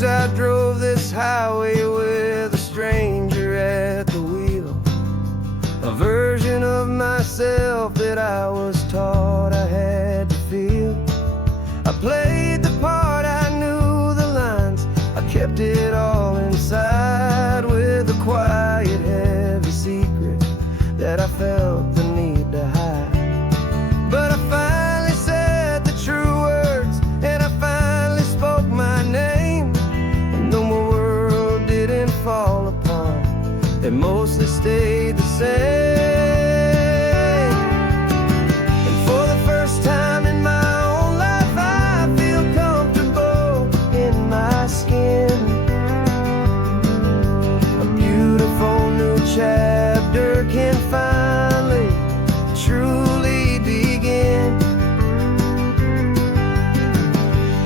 I drove this highway with a stranger at the wheel, a version of myself that I was taught I had to feel. I played the part, I knew the lines, I kept it all inside with a quiet, heavy secret that I felt the need to hide. But I finally said the true words, and I finally spoke my name. Fall apart, it mostly stayed the same. And for the first time in my own life, I feel comfortable in my skin. A beautiful new chapter can finally, truly begin.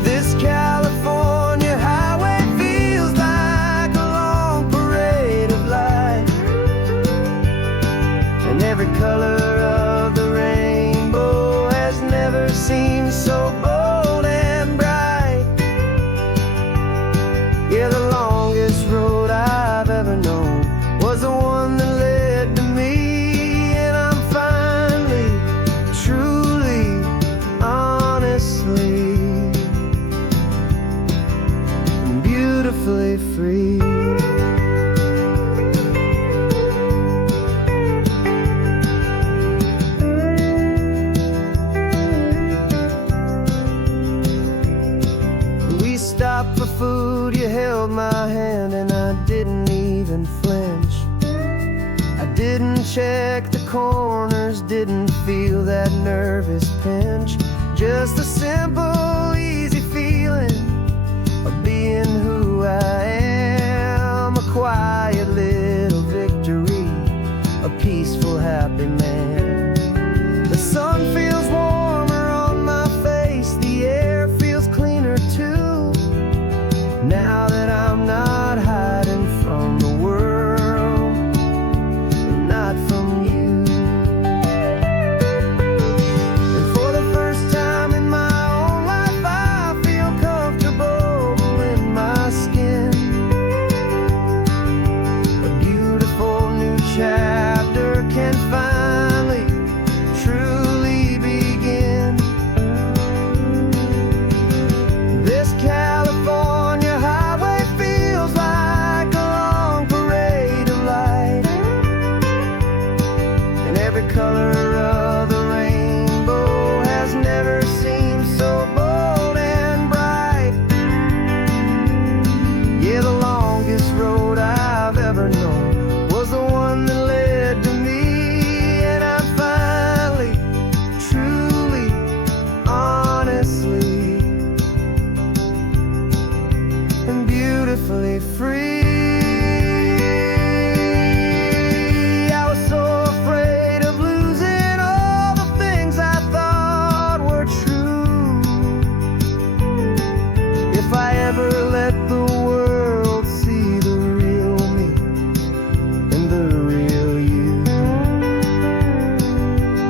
This California highway feels like a long parade of light, and every color of the rainbow has never seemed so bold and bright. Yeah, the longest road I've ever known was the one that led to me, and I'm finally, truly, honestly, beautifully free. We stopped for food, you held my hand, and I didn't even flinch. I didn't check the corners, didn't feel that nervous pinch. Just a simple, easy feeling of being who I am. A quiet little victory, a peaceful, happy man. The sun feels warmer on my face, the air feels cleaner too, now that I'm not hiding from the world, and not from you. And for the first time in my own life, I feel comfortable in my skin. A beautiful new chapter can finally, truly begin. This California highway feels like a long parade of light, and every color of the rainbow has never seemed so bold and bright. Yeah, the longest road I've ever known was the one that led to me, and I'm finally, truly, honestly, and beautifully free. I was so afraid of losing all the things I thought were true. If I ever let the world see the real me and the real you.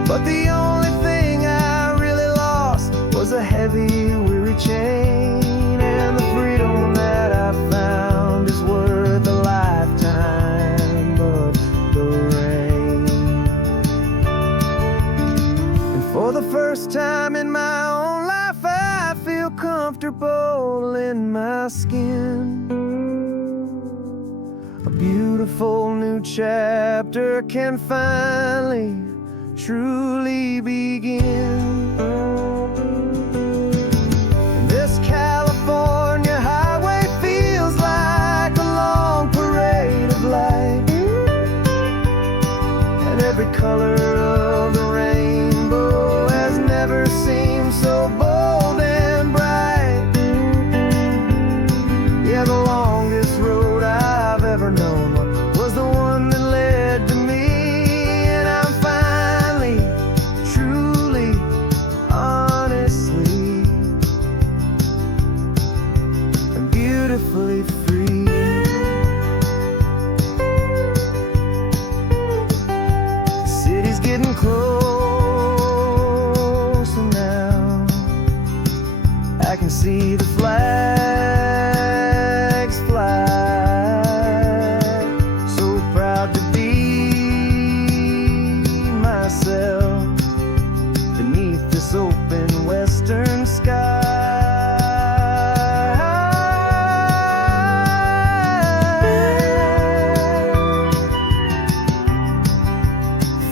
But the only thing I really lost was a heavy, weary chain, and the freedom that I found is worth a lifetime of the rain. And for the first time in my own life, I feel comfortable in my skin. A beautiful new chapter can finally, truly begin. And this California highway feels like a long parade of light, and every color of the rainbow has never seemed so bold and bright. Yeah, the longest road I've ever known was the one that led to me, and I'm finally, truly, honestly, and beautifully free. getting close, and now I can see the flags fly. So proud to be myself beneath this open western sky.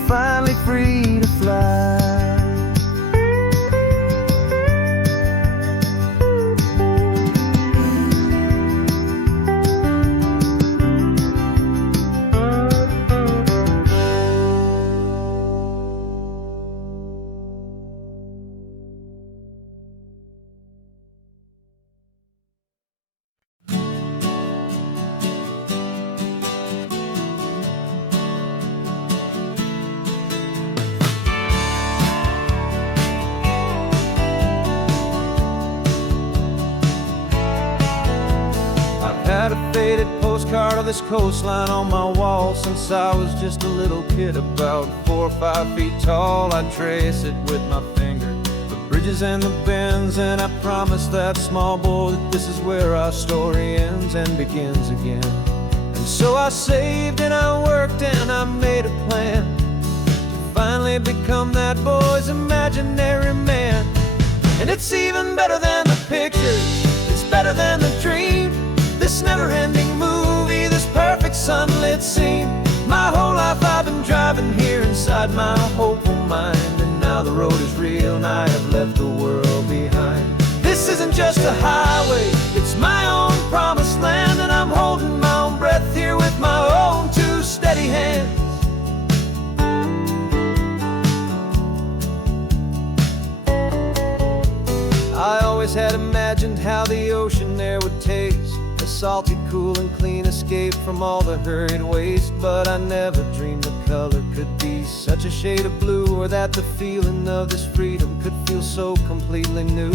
Finally free to fly. Had a faded postcard of this coastline on my wall since I was just a little kid, about 4 or 5 feet tall. I trace it with my finger, the bridges and the bends, and I promise that small boy that this is where our story ends and begins again. And so I saved and I worked and I made a plan to finally become that boy's imaginary man. And it's even better than the pictures, it's better than the dream. This never-ending movie, this perfect sunlit scene. My whole life I've been driving here inside my hopeful mind, and now the road is real and I have left the world behind. This isn't just a highway, it's my own promised land, and I'm holding my own breath here with my own 2 steady hands. I always had imagined how the ocean there would taste, a salty, cool and clean escape from all the hurried waste. But I never dreamed the color could be such a shade of blue, or that the feeling of this freedom could feel so completely new.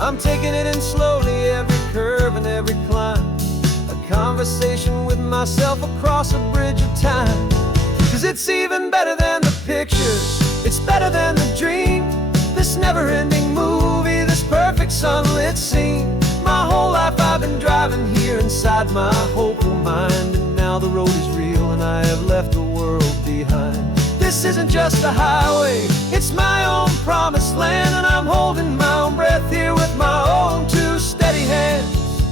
I'm taking it in slowly, every curve and every climb, a conversation with myself across a bridge of time. 'Cause it's even better than the pictures, it's better than the dream. This never-ending movie, this perfect sunlit scene. My whole life I've been driving here inside my hopeful mind, and now the road is real and I have left the world behind. This isn't just a highway, it's my own promised land, and I'm holding my own breath here with my own 2 steady hands.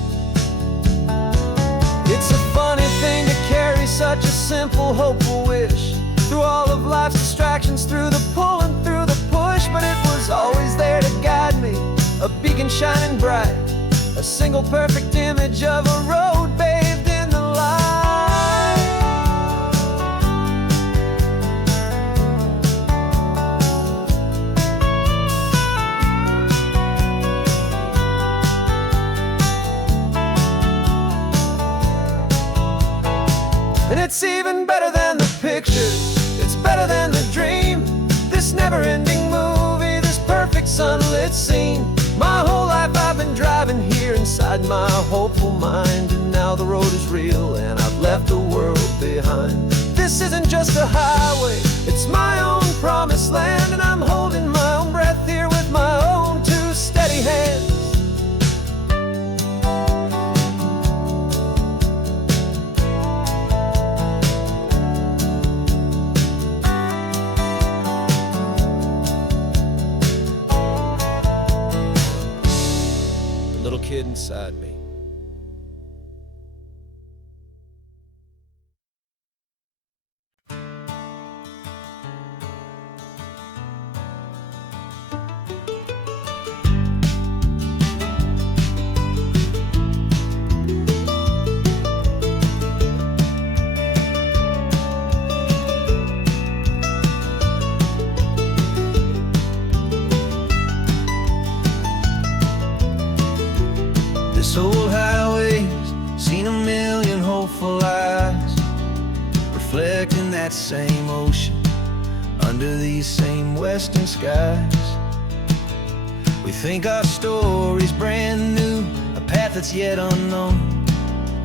It's a funny thing to carry such a simple, hopeful wish through all of life's distractions, through the pull and through the push. But it was always there to guide me, a beacon shining bright, a single perfect image of a road bathed in the light. And it's even better than the pictures, it's better than the dream. This never-ending movie, this perfect sunlit scene. My whole life I've been driving here inside my hopeful mind, and now the road is real and I've left the world behind. This isn't just a highway, it's my own promised land, and I'm holding my own breath here with my own 2 steady hands. Little kid inside me. This old highway's seen a million hopeful eyes, reflecting that same ocean under these same western skies. We think our story's brand new, a path that's yet unknown,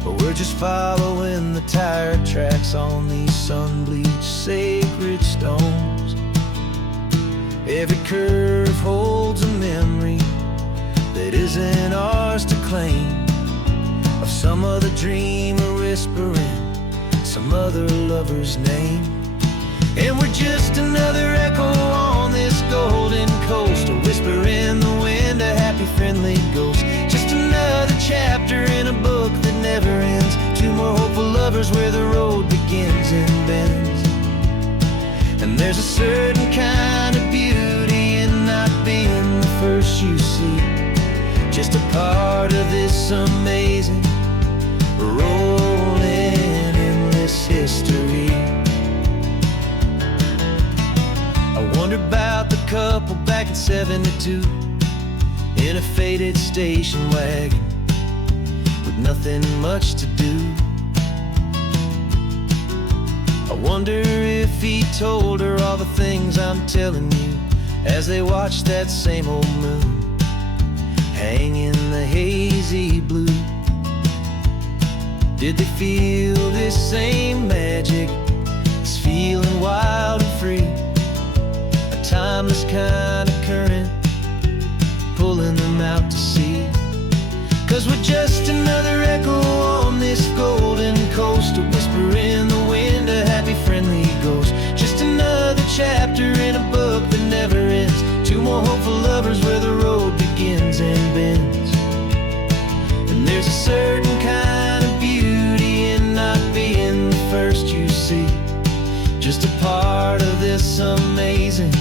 but we're just following the tire tracks on these sun-bleached sacred stones. Every curve holds a memory that isn't ours to claim, of some other dreamer whispering some other lover's name. And we're just another echo on this golden coast, a whisper in the wind, a happy friendly ghost. Just another chapter in a book that never ends, two more hopeful lovers where the road begins and bends. And there's a certain kind of beauty in not being the first you see, just a part of this amazing rolling endless history. I wonder about the couple back in '72 in a faded station wagon with nothing much to do. I wonder if he told her all the things I'm telling you as they watched that same old moon hang in the hazy blue. Did they feel this same magic, this feeling wild and free, a timeless kind of current pulling them out to sea? 'Cause we're just another echo on this golden coast, a whisper in the wind, a happy friendly ghost. Just another chapter in a book that never ends, two more hopeful lovers where the road begins and bends. And there's a certain kind of beauty in not being the first you see, just a part of this amazing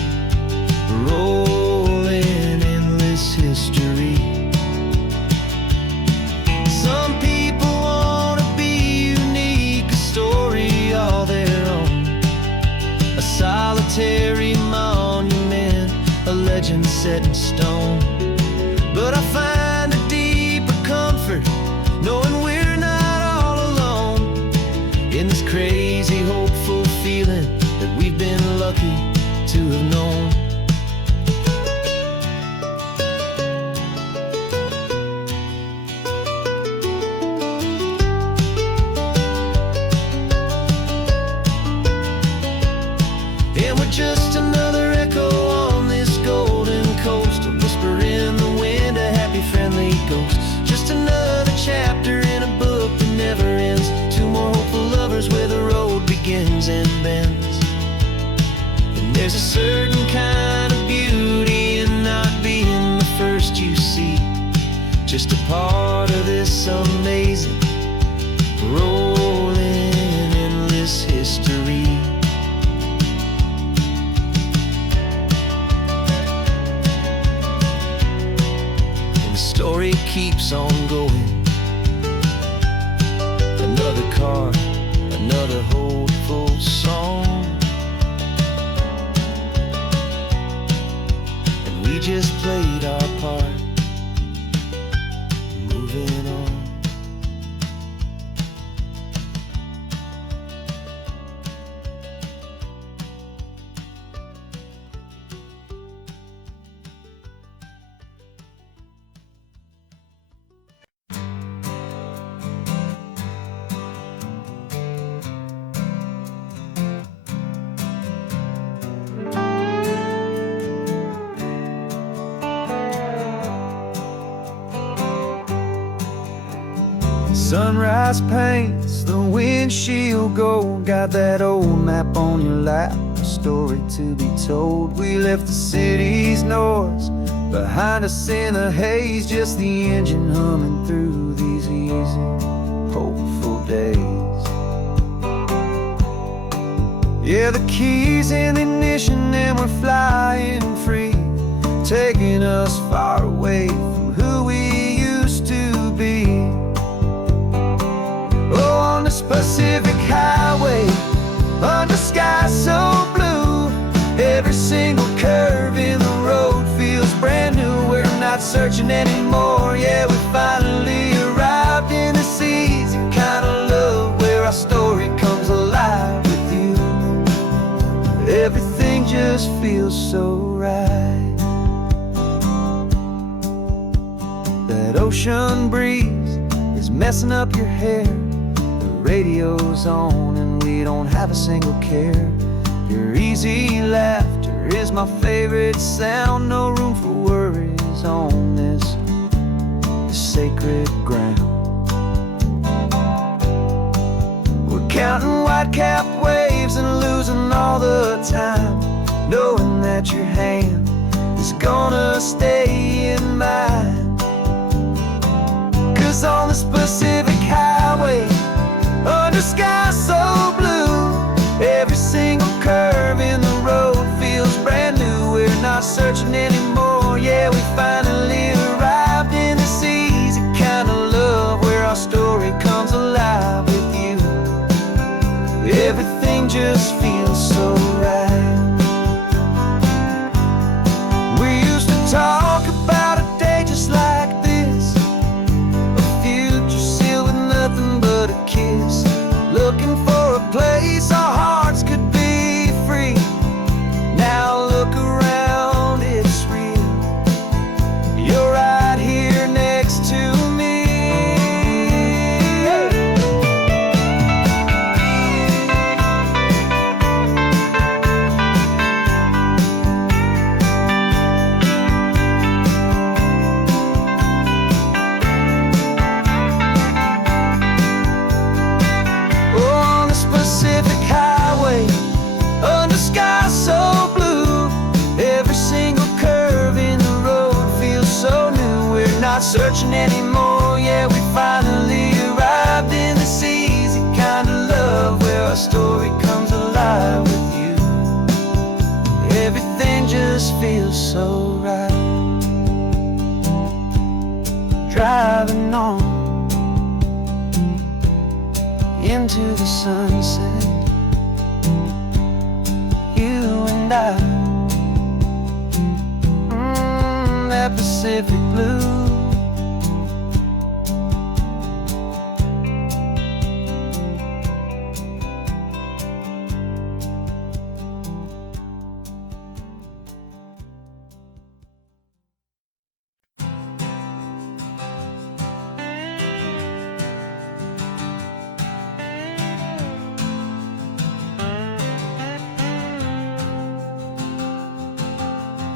rolling endless history. Some people want to be unique, a story all their own, a solitary monument, a legend set in stone. But I find a deeper comfort knowing we're not all alone in this crazy hopeful feeling that we've been lucky to have known. And we're just another echo on this golden coast, a whisper in the wind, a happy friendly ghost. Just another chapter in a book that never ends, two more hopeful lovers where the road begins and bends. And there's a certain kind of beauty in not being the first you see, just a part of this amazing rolling endless history. Story keeps on going, another card, another hopeful song, and we just played our part, moving on. Sunrise paints the windshield gold, got that old map on your lap, a story to be told. We left the city's noise behind us in the haze, just the engine humming through these easy, hopeful days. Yeah, the keys in the ignition and we're flying free, taking us far away from who we used to be. Oh, on this Pacific highway, under sky so blue, every single curve in the road feels brand new. We're not searching anymore, yeah, we finally arrived in this easy kind of love where our story comes alive with you. Everything just feels so right. That ocean breeze is messing up your hair, radio's on and we don't have a single care. Your easy laughter is my favorite sound. No room for worries on this sacred ground. We're counting white-capped waves and losing all the time, knowing that your hand is gonna stay in mine. 'Cause on this Pacific highway, under sky so blue, every single curve in the road feels brand new. We're not searching anymore, yeah, we finally arrived in this easy kind of love, where our story comes alive with you. Everything just feels so right. We used to talk about a day just like this, a future sealed with nothing but a kiss, looking for a place our hearts could be free. Now look around, it's real. You're right here next to me. On this Pacific highway, under sky so blue, every single curve in the road feels so new. We're not searching anymore, yeah, we finally arrived in this easy kind of love, where our story comes alive with you. Everything just feels so right. Driving on into the sunset, you and I, that Pacific blue.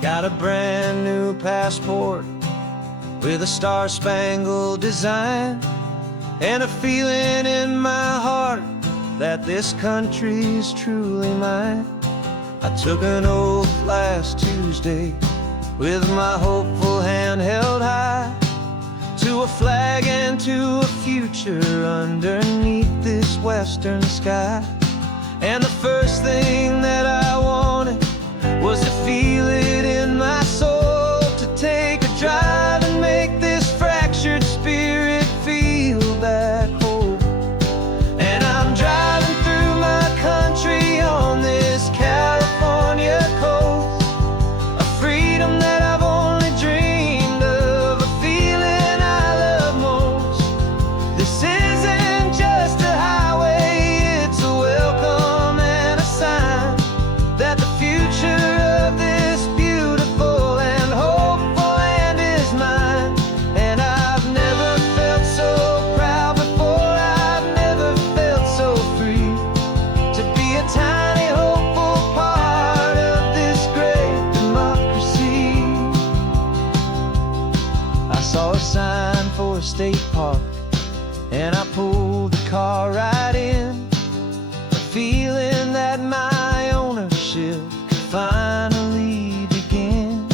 Got a brand new passport with a star-spangled design, and a feeling in my heart that this country's truly mine. I took an oath last Tuesday with my hopeful hand held high, to a flag and to a future underneath this western sky. And the first thing that I wanted was to feel it in my soul, to take a drive and make this fractured spirit feel back home. And I'm driving through my country on this California coast, a freedom that I've only dreamed of, a feeling I love most. This isn't just a highway, it's a welcome and a sign that the future of this beautiful and hopeful land is mine. And I've never felt so proud before, I've never felt so free, to be a tiny hopeful part of this great democracy. I saw a sign for a state park, and I pulled the car right in, a feeling that my ownership could finally begin.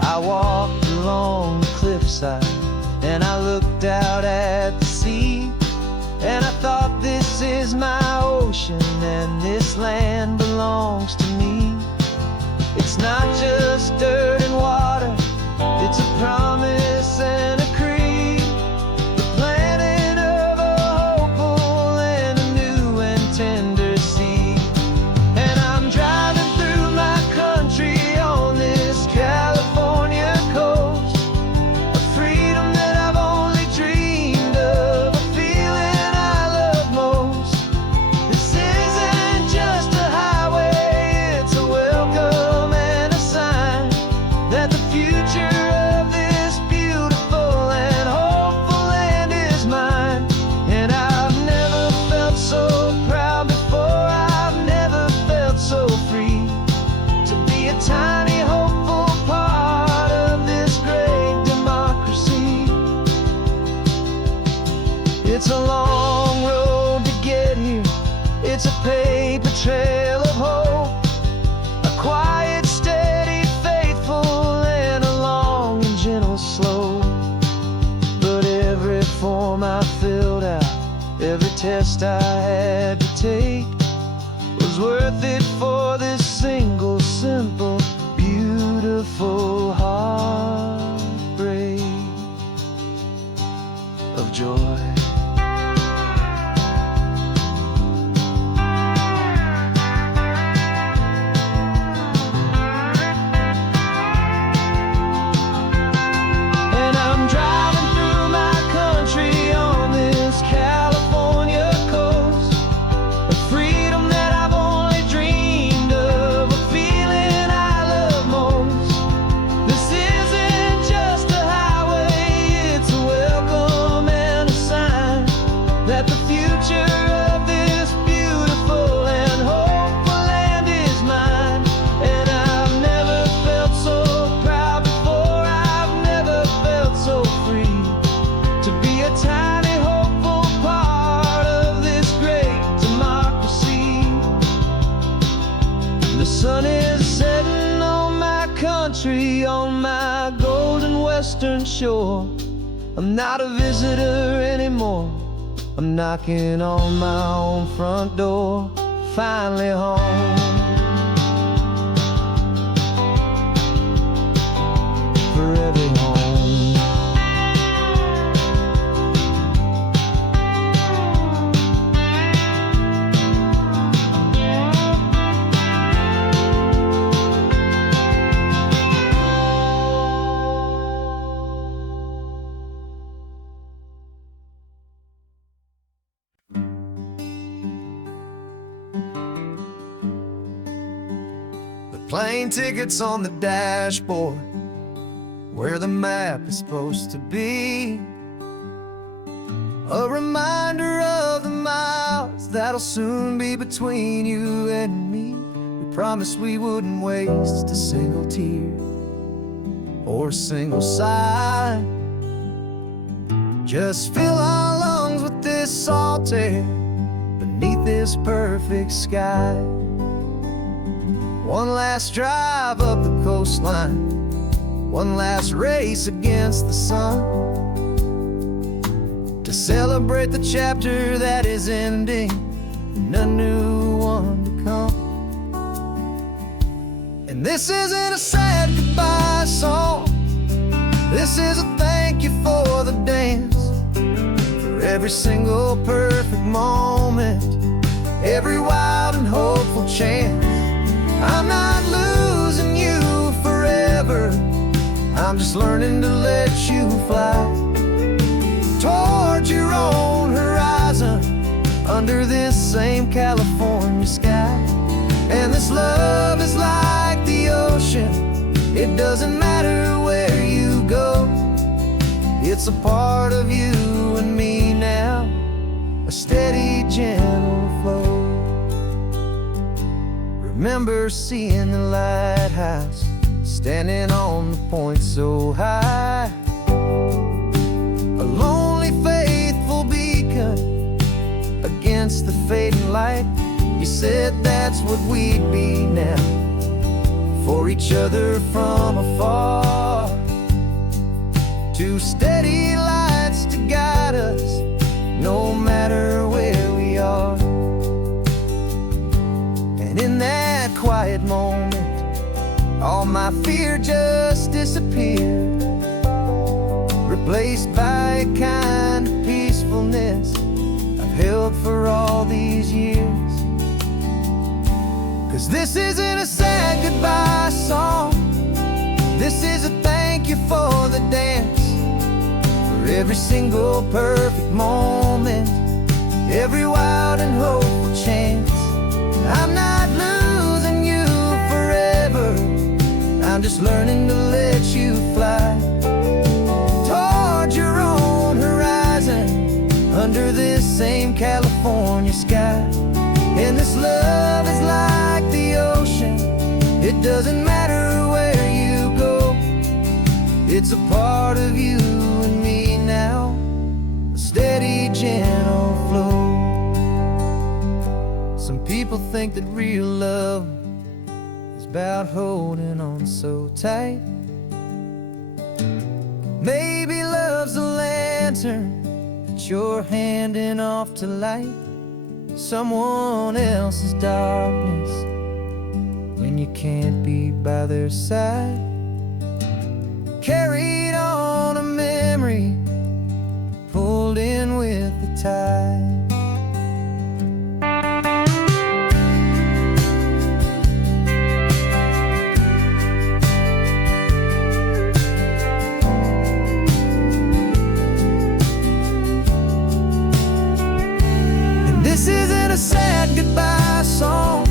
I walked along the cliffside and I looked out at the sea, and I thought, this is my ocean and this land belongs to me. It's not just dirt and water, it's a promise and a creed, the planting of a hopeful and a new and tender seed. And I'm driving through my country on this California coast, a freedom that I've only dreamed of, a feeling I love most. This isn't just a highway, it's a welcome and a sign for this single, simple, beautiful heartbreak of joy. And I'm driving through my country on this California coast, a freedom that I've only dreamed of, a feeling I love most. This isn't just a highway, it's a welcome and a sign that the future of this beautiful and hopeful land is mine. And I've never felt so proud before, I've never felt so free to be a tiny hopeful part of this great democracy. The sun is setting on my country, on my golden western shore. I'm not a visitor anymore, I'm knocking on my own front door, finally home. Forever home. Plane tickets on the dashboard, where the map is supposed to be. A reminder of the miles that'll soon be between you and me. We promised we wouldn't waste a single tear or a single sigh. Just fill our lungs with this salt air beneath this perfect sky. One last drive up the coastline, one last race against the sun, to celebrate the chapter that is ending and a new one to come. And this isn't a sad goodbye song, this is a thank you for the dance, for every single perfect moment, every wild and hopeful chance. I'm not losing you forever, I'm just learning to let you fly toward your own horizon, under this same California sky. And this love is like the ocean, it doesn't matter where you go, it's a part of you and me now, a steady, gentle flow. Remember seeing the lighthouse, standing on the point so high, a lonely, faithful beacon against the fading light. You said that's what we'd be now, for each other from afar. Two steady lights to guide us, no matter where we are. And in that quiet moment, all my fear just disappeared, replaced by a kind of peacefulness I've held for all these years. 'Cause this isn't a sad goodbye song, this is a thank you for the dance, for every single perfect moment, every wild and hopeful chance. I'm not losing you forever, I'm just learning to let you fly toward your own horizon, under this same California sky. And this love is like the ocean, it doesn't matter where you go, it's a part of you and me now, a steady, gentle flow. Some people think that real love is about holding on so tight. Maybe love's a lantern that you're handing off to light someone else's darkness. can't be by their side. Carried on a memory, pulled in with the tide. This isn't a sad goodbye song.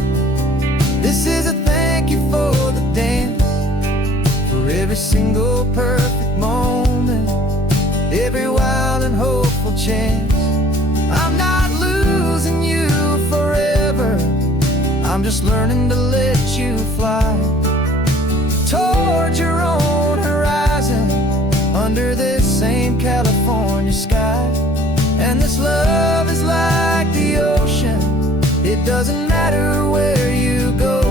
This is a thank you for the dance, for every single perfect moment, every wild and hopeful chance. I'm not losing you forever, I'm just learning to let you fly toward your own horizon, under this same California sky. And this love is like the ocean, it doesn't matter where you go.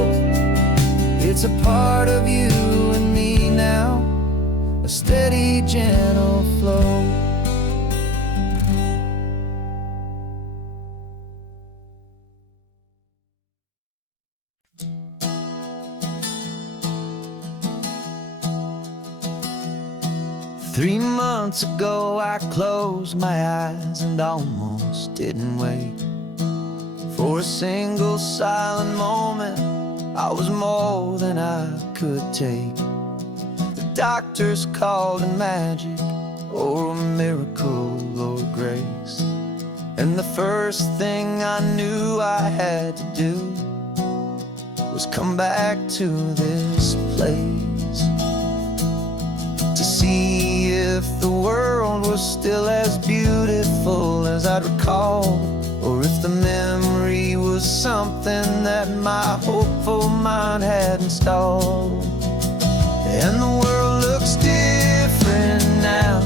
It's a part of you and me now, a steady, gentle flow. Three months ago I closed my eyes and almost didn't wait for a single silent moment. I was more than I could take. The doctors called it magic, or a miracle, or grace. And the first thing I knew I had to do was come back to this place, to see if the world was still as beautiful as I'd recall, or if the memory was something that my hopeful mind had installed. And the world looks different now,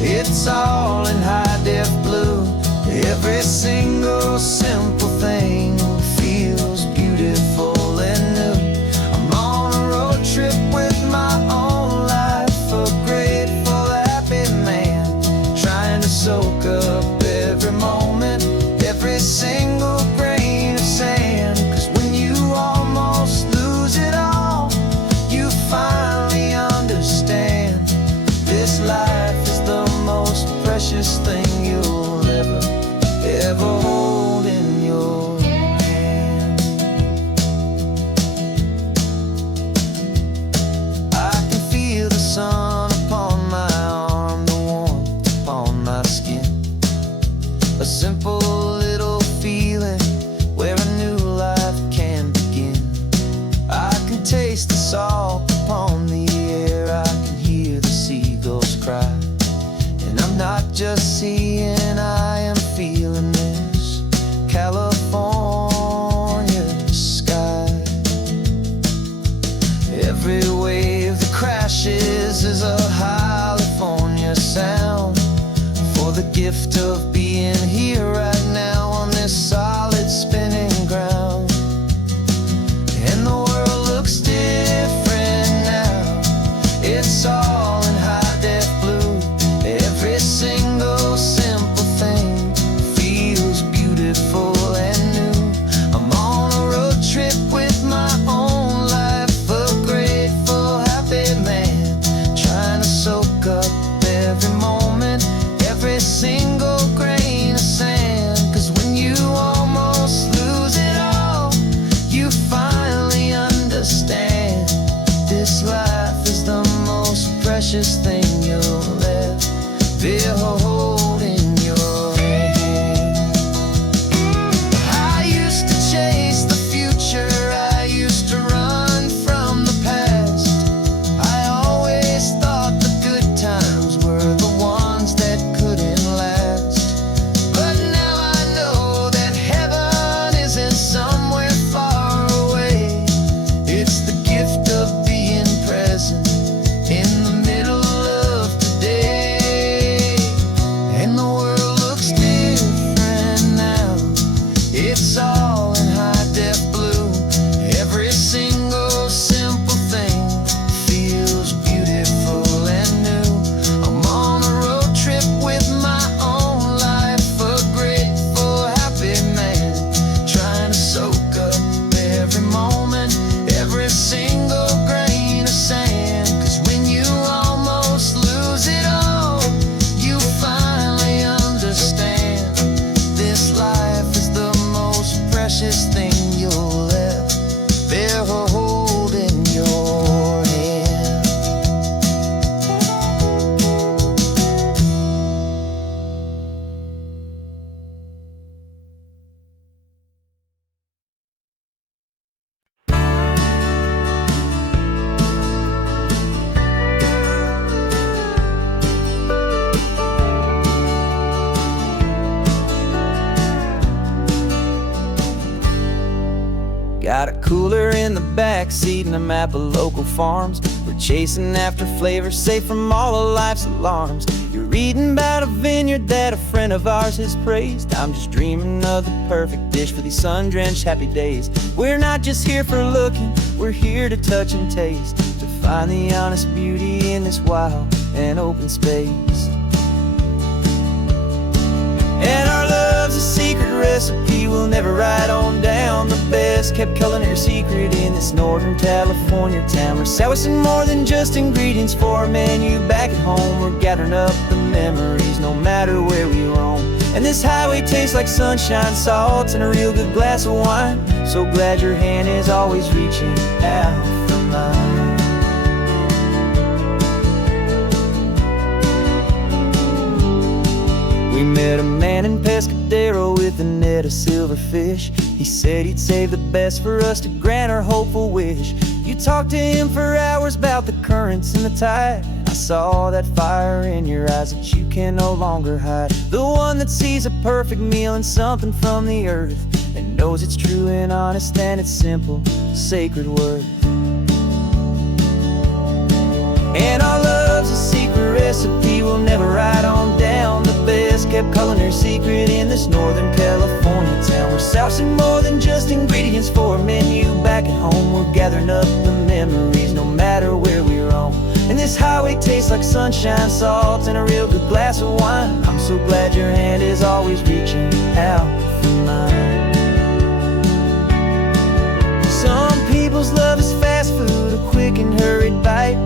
it's all in high-def blue. Every single simple thing feels beautiful and new. I'm on a road trip with my own life, a grateful, happy man, trying to soak up every moment, every single grain of sand. 'Cause when you almost lose it all, you finally understand this life is the most precious thing you'll ever hold in your hand. I can feel the sun upon my arm, the warmth upon my skin, a simple little feeling where a new life can begin. I can taste the salt upon the air, I can hear the seagulls cry, and I'm not just seeing, I am feeling this California sky. Every wave that crashes is a California sound, for the gift of being here right now on this solid spinning ground. And the world looks different now, it's all in high-def blue. Every single simple thing feels beautiful and new. I'm on a road trip with my own life, a grateful, happy man, trying to soak up every moment, every single grain of sand. 'Cause when you almost lose it all, you finally understand this life is the most precious thing you'll ever hold in your hand. I used to chase the future, I used to run from the past. I always thought the good times were the ones that couldn't last. But now I know that heaven isn't somewhere far away. It's the gift of being present in the middle cooler in the back seat and a map of local farms. We're chasing after flavor safe from all of life's alarms. You're reading about a vineyard that a friend of ours has praised. I'm just dreaming of the perfect dish for these sun-drenched happy days. We're not just here for looking, we're here to touch and taste, to find the honest beauty in this wild and open space. And our love's a secret recipe we'll never write on down. The best kept culinary secret in this Northern California town. We're sourcing more than just ingredients for a menu back at home. We're gathering up the memories no matter where we roam. And this highway tastes like sunshine, salt, and a real good glass of wine. So glad your hand is always reaching out for mine. We met a man in Pescadero with a net of silverfish. He said he'd save the best for us to grant our hopeful wish. You talked to him for hours about the currents and the tide. I saw that fire in your eyes that you can no longer hide. The one that sees a perfect meal and something from the earth, and knows it's true and honest and it's simple, sacred worth. And our love's a secret recipe we'll never write on down. The best kept culinary secret in this Northern California town. We're sourcing more than just ingredients for a menu back at home. We're gathering up the memories no matter where we roam. And this highway tastes like sunshine, salt, and a real good glass of wine. I'm so glad your hand is always reaching out for mine. Some people's love is fast food, a quick and hurried bite.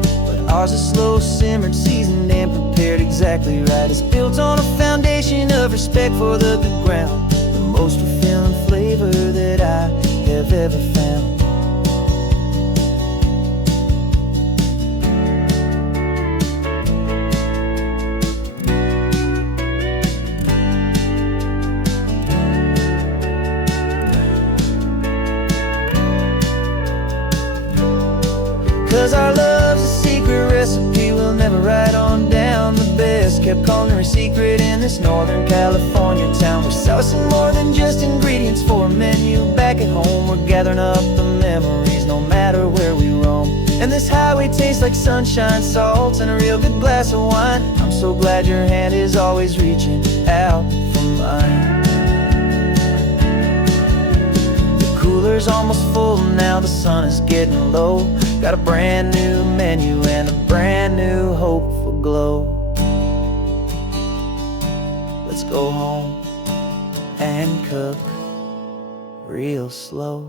Ours is slow simmered, seasoned, and prepared exactly right. It's built on a foundation of respect for the good ground, the most fulfilling flavor that I have ever found. 'Cause our love's a secret recipe we'll never write on down. The best kept culinary secret in this Northern California town. We're sourcing more than just ingredients for a menu back at home. We're gathering up the memories no matter where we roam. And this highway tastes like sunshine, salt, and a real good glass of wine. I'm so glad your hand is always reaching out for mine. The cooler's almost full now, the sun is getting low. Got a brand new menu and a brand new hopeful glow. Let's go home and cook real slow.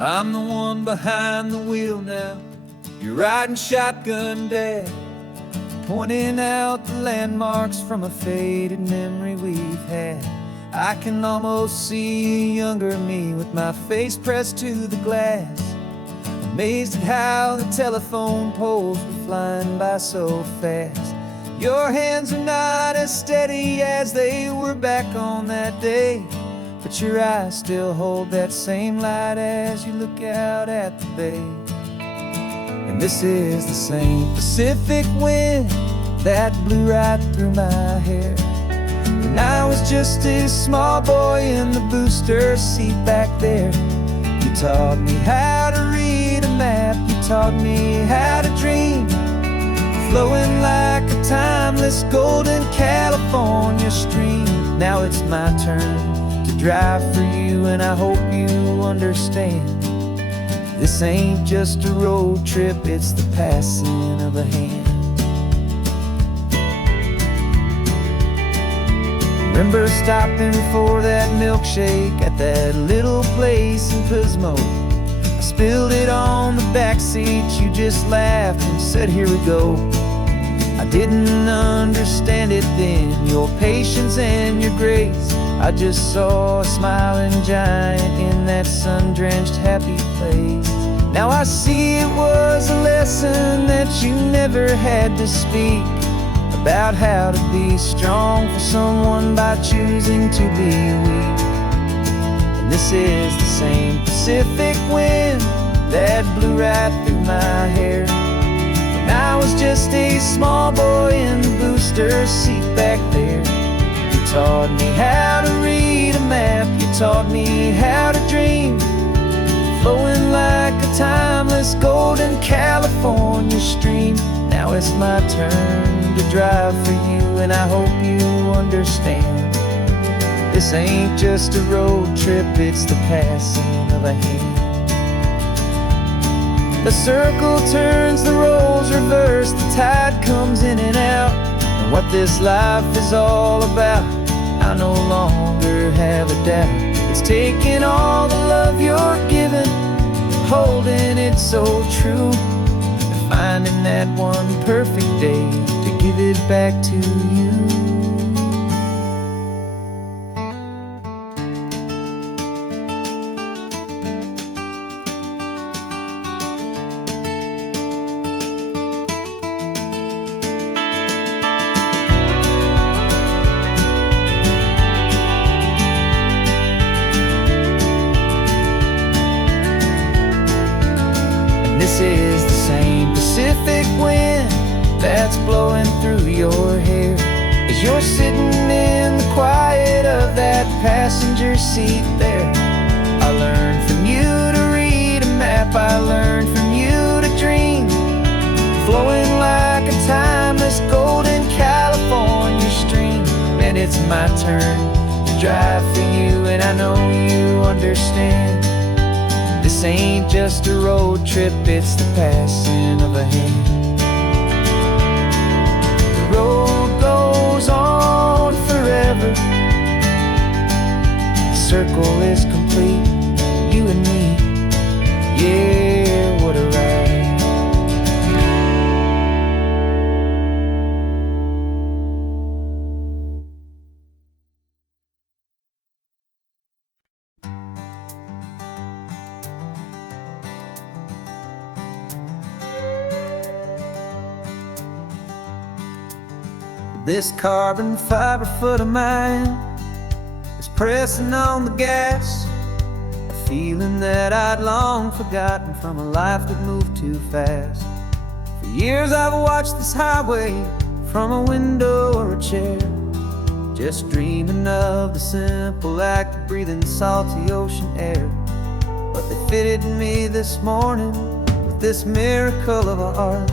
I'm the one behind the wheel now. You're riding shotgun, Dad, pointing out the landmarks from a faded memory we've had. I can almost see a younger me with my face pressed to the glass, amazed at how the telephone poles were flying by so fast. Your hands are not as steady as they were back on that day, but your eyes still hold that same light as you look out at the bay. And this is the same Pacific wind that blew right through my hair when I was just a small boy in the booster seat back there. You taught me how to read a map, you taught me how to dream, flowing like a timeless golden California stream. Now it's my turn to drive for you, and I hope you understand. This ain't just a road trip, it's the passing of a hand. Remember stopping for that milkshake at that little place in Pismo? I spilled it on the backseat, you just laughed and said, here we go. I didn't understand it then, your patience and your grace. I just saw a smiling giant in that sun-drenched happy place. Now I see it was a lesson that you never had to speak, about how to be strong for someone by choosing to be weak. And this is the same Pacific wind that blew right through my hair when I was just a small boy in the booster seat back there. You taught me how to read a map, you taught me how to dream, flowing like a timeless golden California stream. Now it's my turn to drive for you, and I hope you understand. This ain't just a road trip, it's the passing of a hand. The circle turns, the roles reverse, the tide comes in and out. And what this life is all about, I no longer have a doubt. It's taking all the love you're giving, holding it so true, and finding that one perfect day to give it back to you. This is the same Pacific wind that's blowing through your hair as you're sitting in the quiet of that passenger seat there. I learned from you to read a map, I learned from you to dream, flowing like a timeless golden California stream. And it's my turn to drive for you, and I know you understand. This ain't just a road trip, it's the passing of a hand. The road goes on forever, the circle is complete, you and me, yeah, what a ride. This carbon fiber foot of mine is pressing on the gas, a feeling that I'd long forgotten from a life that moved too fast. For years I've watched this highway from a window or a chair, just dreaming of the simple act of breathing salty ocean air. But they fitted me this morning with this miracle of art,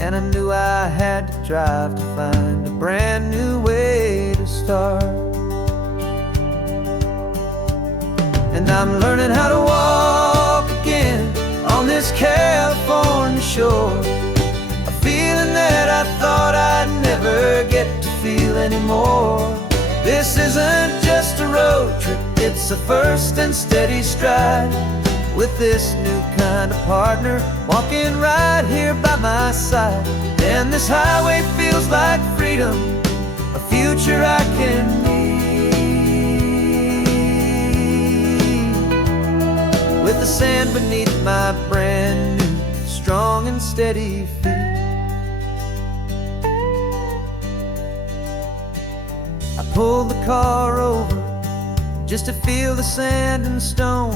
and I knew I had to drive to find a brand new way to start. And I'm learning how to walk again on this California shore, a feeling that I thought I'd never get to feel anymore. This isn't just a road trip, it's a first and steady stride, with this new kind of partner walking right here by my side. And this highway feels like freedom, a future I can need, with the sand beneath my brand new strong and steady feet. I pulled the car over just to feel the sand and stone,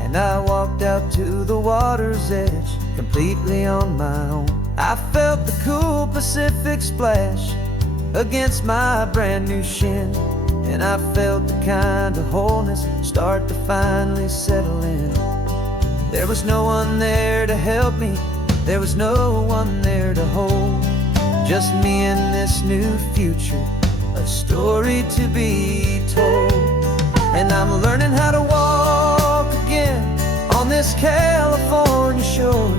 and I walked out to the water's edge completely on my own. I felt the cool Pacific splash against my brand new shin, and I felt the kind of wholeness start to finally settle in. There was no one there to help me, there was no one there to hold, just me and this new future, a story to be told. And I'm learning how to walk again on this California shore,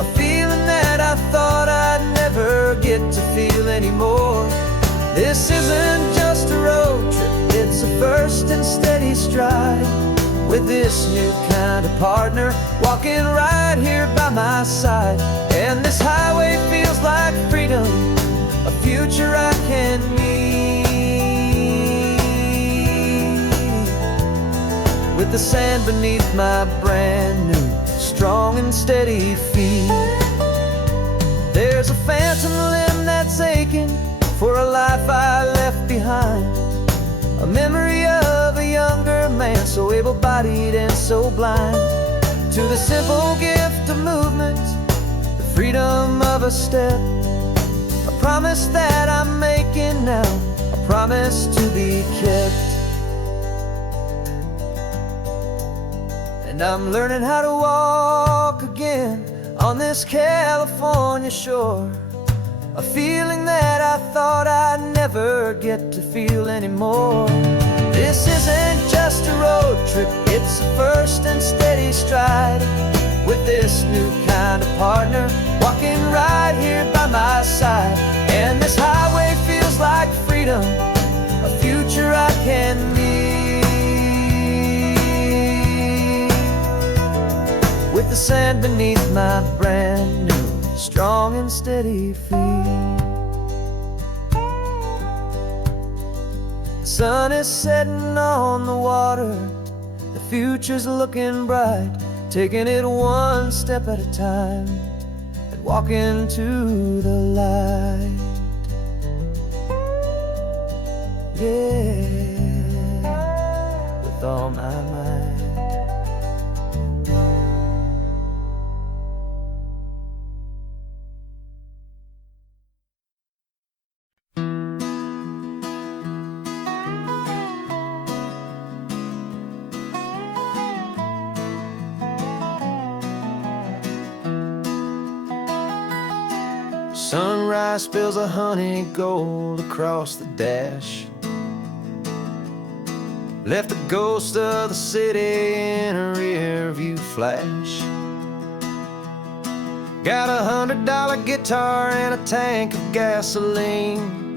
a feeling that I thought I'd never get to feel anymore. This isn't just a road trip, it's a first and steady stride, with this new kind of partner walking right here by my side. And this highway feels like freedom, a future I can need, with the sand beneath my brand new strong and steady feet. There's a phantom limb that's aching for a life I left behind, a memory of a younger man so able-bodied and so blind, to the simple gift of movement, the freedom of a step, a promise that I'm making now, a promise to be kept. And I'm learning how to walk again on this California shore, a feeling that I thought I'd never get to feel anymore. This isn't just a road trip, it's a first and steady stride, with this new kind of partner walking right here by my side. And this highway feels like freedom, a future I can meet, with the sand beneath my brand new, strong and steady feet. The sun is setting on the water, the future's looking bright, taking it one step at a time and walking to the light. Yeah, with all my might. Sunrise spills a honey gold across the dash, left the ghost of the city in a rear view flash. Got a $100 guitar and a tank of gasoline,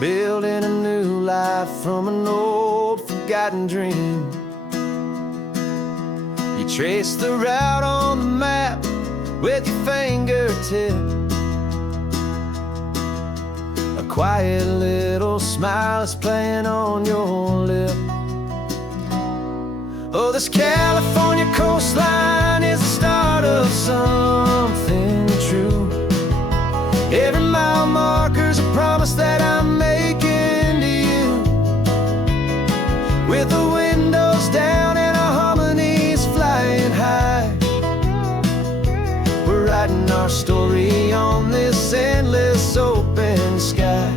building a new life from an old forgotten dream. You trace the route on the map with your fingertip, a quiet little smile is playing on your lip. Oh, this California coastline is the start of something true. Every mile marker's a promise that I'm making to you, with the windows down and our harmonies flying high. We're writing our story on this endless open sky.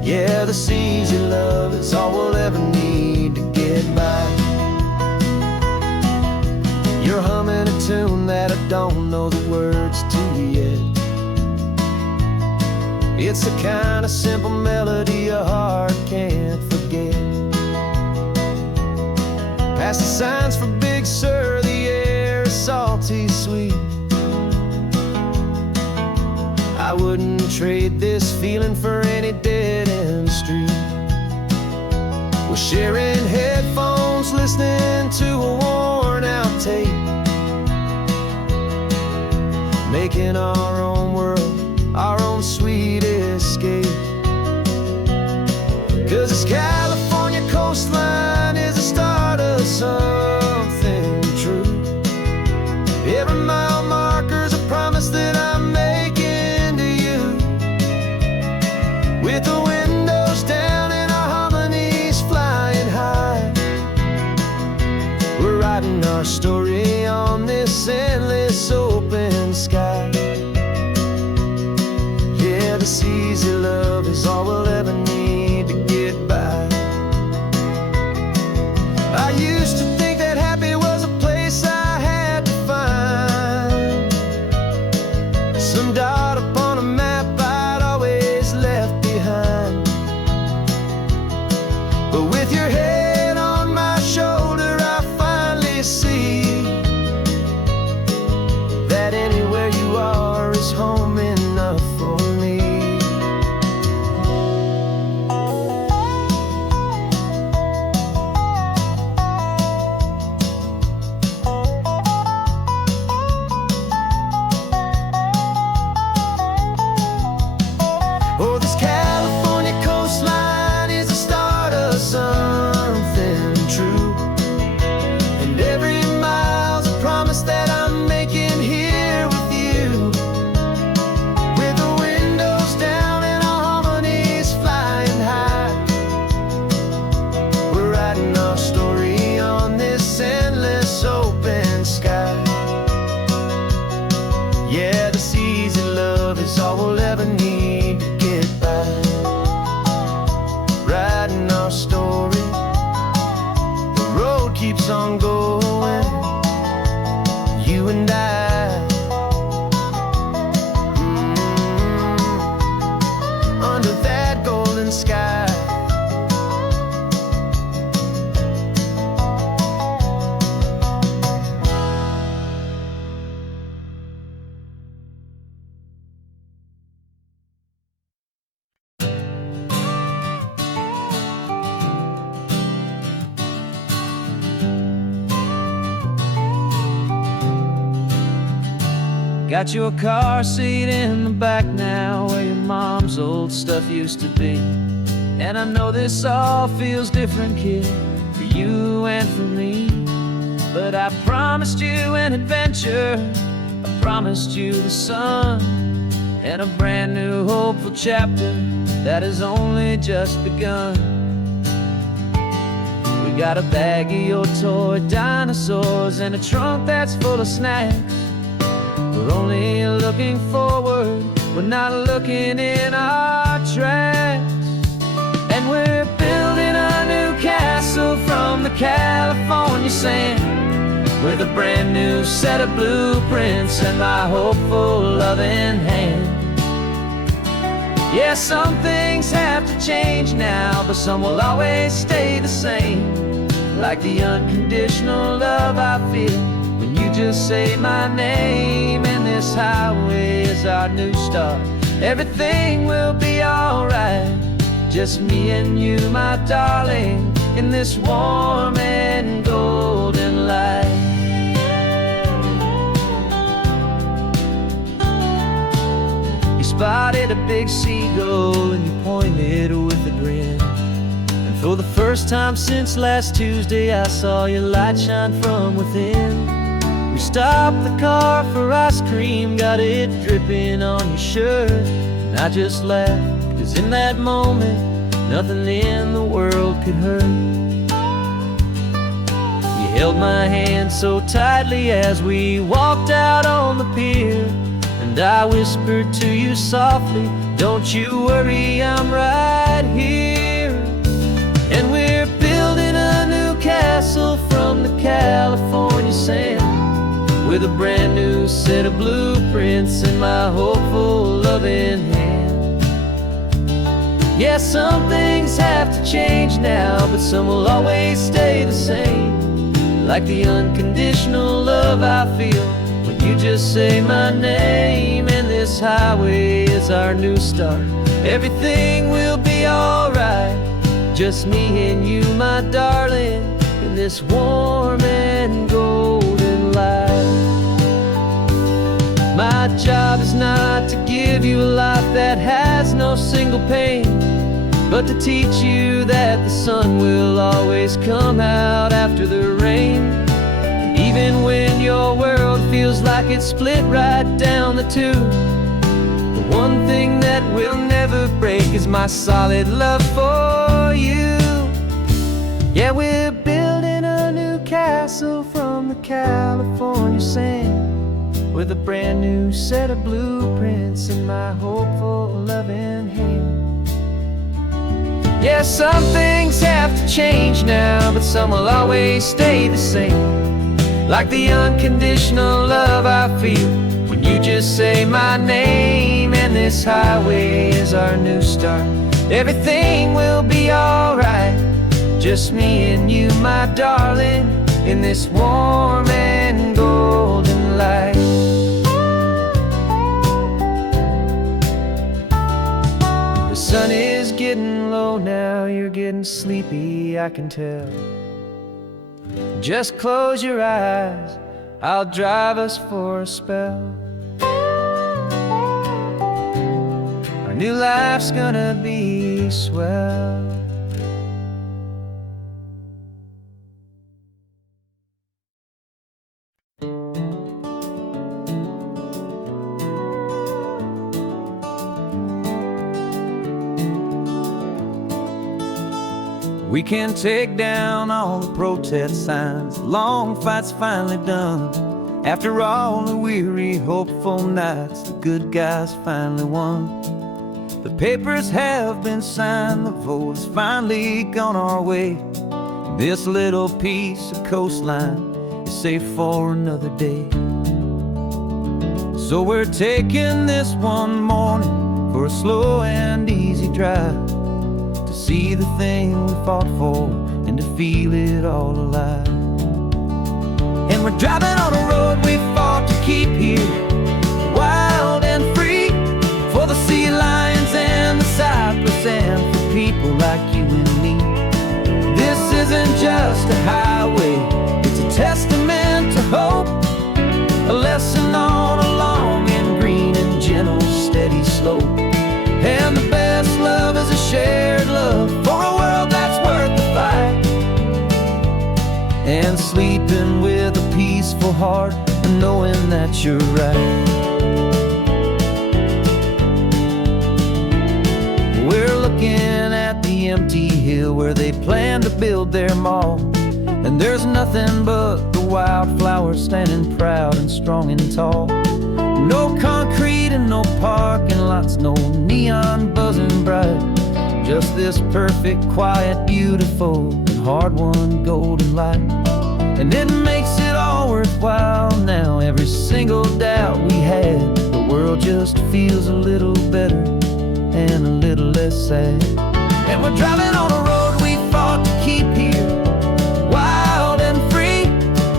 Yeah, the seas you love is all we'll ever need to get by. You're humming a tune that I don't know the words to yet. It's the kind of simple melody a heart can't forget. Past the signs for Big Sur, the air is salty sweet. I wouldn't trade this feeling for any dead-end street. We're sharing headphones, listening to a worn-out tape, making our own world, our own sweet escape. 'Cause this California coastline is the start of something true. Every mile marker's a promise that I'm making to you, with the windows down and our harmonies flying high. We're writing our story on this endless open sky. Yeah, the seas you love is all we'll ever need to get by. I used to think that happy was a place I had to find, some dot upon a map I'd always left behind. But with your head on my shoulder, I finally see that anywhere you are is home enough for me. Got your car seat in the back now, where your mom's old stuff used to be. And I know this all feels different, kid, for you and for me. But I promised you an adventure, I promised you the sun, and a brand new hopeful chapter that has only just begun. We got a bag of your toy dinosaurs and a trunk that's full of snacks. We're only looking forward, we're not looking in our tracks. And we're building a new castle from the California sand, with a brand new set of blueprints and my hopeful loving hand. Yeah, some things have to change now, but some will always stay the same. Like the unconditional love I feel when you just say my name. And this highway is our new start. Everything will be alright, just me and you, my darling, in this warm and golden light. You spotted a big seagull and you pointed with a grin. And for the first time since last Tuesday, I saw your light shine from within. We stopped the car for ice cream, got it dripping on your shirt. And I just laughed, 'cause in that moment, nothing in the world could hurt. You held my hand so tightly as we walked out on the pier, and I whispered to you softly, don't you worry, I'm right here. And we're building a new castle from the California sand, with a brand new set of blueprints in my hopeful loving hand. Yeah, some things have to change now, but some will always stay the same. Like the unconditional love I feel when you just say my name. And this highway is our new start. Everything will be alright, just me and you, my darling, in this warm and golden light. My job is not to give you a life that has no single pain, but to teach you that the sun will always come out after the rain. And even when your world feels like it's split right down the two, the one thing that will never break is my solid love for you. Yeah, we're building a new castle from the California sand, with a brand new set of blueprints in my hopeful loving hand. Yeah, some things have to change now, but some will always stay the same. Like the unconditional love I feel when you just say my name. And this highway is our new start. Everything will be alright, just me and you, my darling, in this warm and golden light. The sun is getting low now, you're getting sleepy, I can tell. Just close your eyes, I'll drive us for a spell. Our new life's gonna be swell. We can take down all the protest signs, long fight's finally done. After all the weary, hopeful nights, the good guys finally won. The papers have been signed, the vote has finally gone our way. This little piece of coastline is safe for another day. So we're taking this one morning for a slow and easy drive, to see the thing we fought for and to feel it all alive. And we're driving on a road we fought to keep here, wild and free, for the sea lions and the cypress and for people like you and me. This isn't just a highway, it's a testament to hope, a lesson all along peaceful heart and knowing that you're right. We're looking at the empty hill where they plan to build their mall, and there's nothing but the wildflowers standing proud and strong and tall. No concrete and no parking lots, no neon buzzing bright, just this perfect, quiet, beautiful, and hard-won golden light. And it makes it all worthwhile now. Every single doubt we had, the world just feels a little better and a little less sad. And we're driving on a road we fought to keep here, wild and free,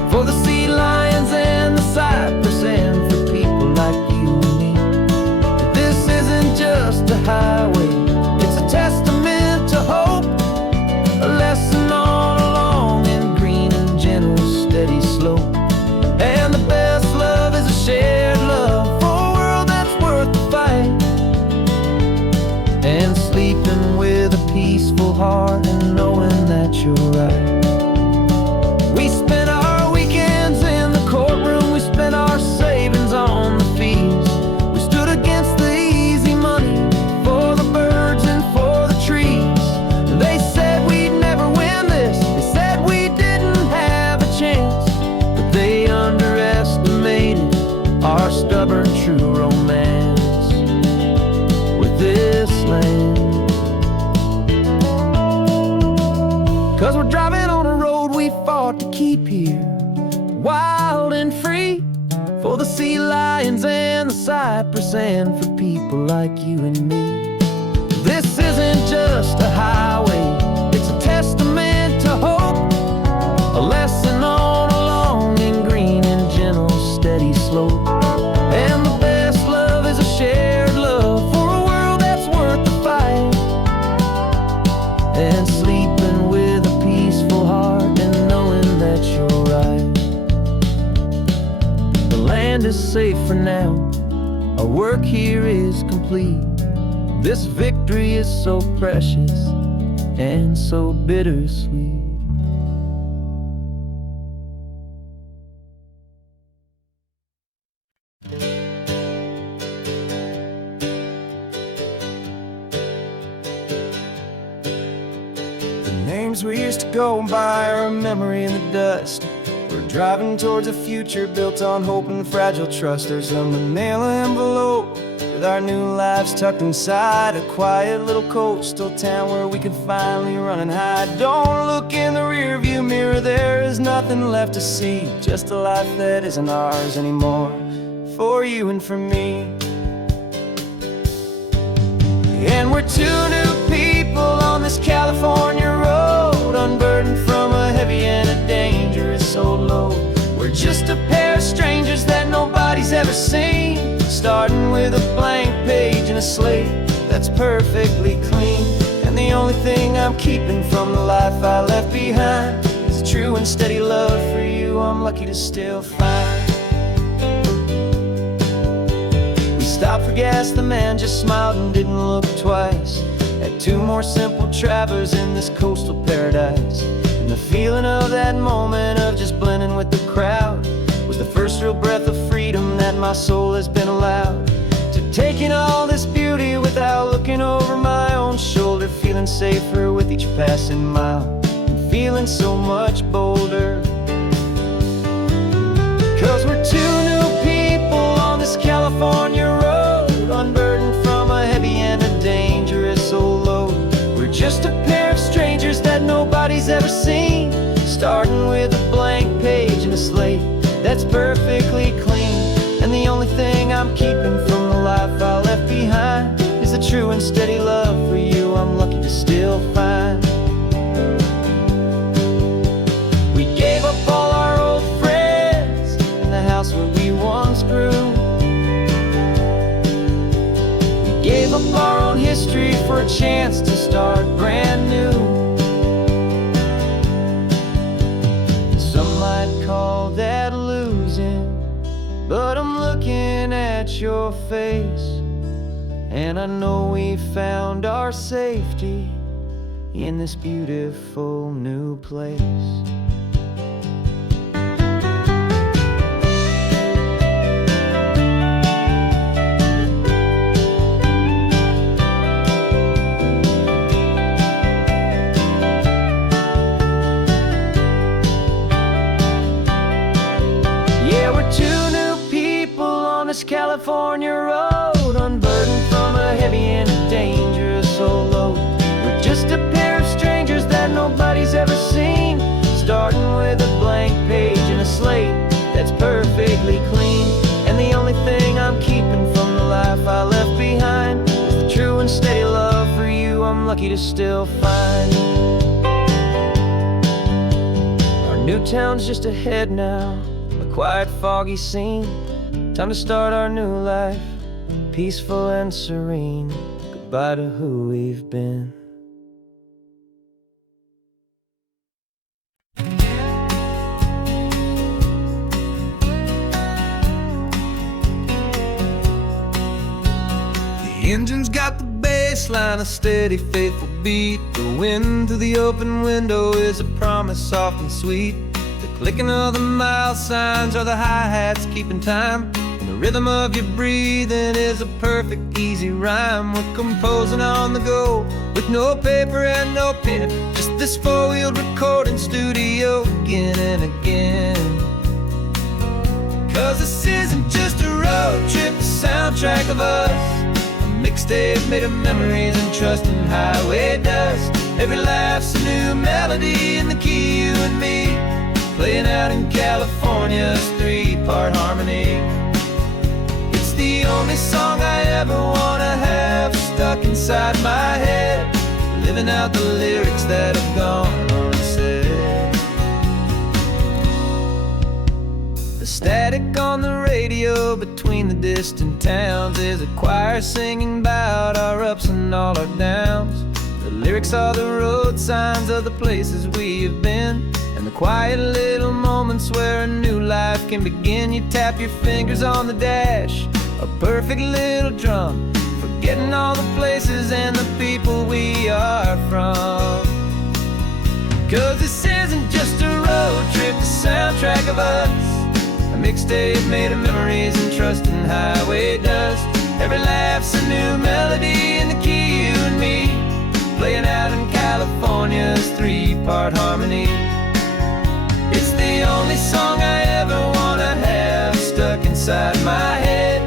for the sea lions and the cypress, and for people like you and me. This isn't just a highway, it's a testament to hope, a lesson on a long and green and gentle steady slope. And the best love is a shared love for a world that's worth the fight, and sleeping with a peaceful heart and knowing that you're right. We spent our weekends in the courtroom, we spent our savings on the fees. We stood against the easy money for the birds and for the trees. They said we'd never win this, they said we didn't have a chance, but they underestimated our stubborn true romance with this land. 'Cause we're driving on a road we fought to keep here, wild and free, for the sea lions and the cypress, and for people like you and me. This isn't just a highway, it's a testament to hope, a lesson on a long and green and gentle steady slope. And the best love is a shared love for a world that's worth the fight, and sleeping with a peaceful heart and knowing that you're right. The land is safe for now, our work here is complete. This victory is so precious and so bittersweet. Names we used to go by are a memory in the dust. We're driving towards a future built on hope and fragile trust. There's a manila envelope with our new lives tucked inside, a quiet little coastal town where we can finally run and hide. Don't look in the rearview mirror, there is nothing left to see, just a life that isn't ours anymore, for you and for me. And we're two new people on this California road, unburdened from a heavy and a dangerous soul load. We're just a pair of strangers that nobody's ever seen, starting with a blank page and a slate that's perfectly clean. And the only thing I'm keeping from the life I left behind is a true and steady love for you I'm lucky to still find. We stopped for gas, the man just smiled and didn't look twice. Had two more simple travelers in this coastal paradise. And the feeling of that moment of just blending with the crowd was the first real breath of freedom that my soul has been allowed to take in all this beauty without looking over my own shoulder, feeling safer with each passing mile and feeling so much bolder. 'Cause we're two new people on this California road, unburdened from a heavy and a dangerous soul load. We're just a pair of strangers that nobody's ever seen, starting with a blank page and a slate that's perfectly clean. And the only thing I'm keeping from the life I left behind is a true and steady love for you I'm lucky to still find. We gave up all our old friends and the house where we once grew. We gave up our own history for a chance to start brand new. Some might call that losing, but I'm looking at your face, and I know we found our safety in this beautiful new place. slate that's perfectly clean. And the only thing I'm keeping from the life I left behind is the true and steady love for you I'm lucky to still find. Our new town's just ahead now, a quiet, foggy scene. Time to start our new life, peaceful and serene. Goodbye to who we've been. The engine's got the bass line, a steady, faithful beat. The wind through the open window is a promise soft and sweet. The clicking of the mile signs are the hi-hats keeping time. And the rhythm of your breathing is a perfect, easy rhyme. We're composing on the go with no paper and no pen, just this four-wheeled recording studio again and again. 'Cause this isn't just a road trip, the soundtrack of us. Mixtape made of memories and trust in highway dust. Every laugh's a new melody in the key, you and me, playing out in California's three-part harmony. It's the only song I ever wanna have stuck inside my head, living out the lyrics that have gone unsaid. The static on the radio between the distant towns is a choir singing about our ups and all our downs. The lyrics are the road signs of the places we have been, and the quiet little moments where a new life can begin. You tap your fingers on the dash, a perfect little drum, forgetting all the places and the people we are from. 'Cause this isn't just a road trip, the soundtrack of us. A mixtape made of memories and trust in highway dust. Every laugh's a new melody in the key, you and me, playing out in California's three-part harmony. It's the only song I ever wanna have stuck inside my head,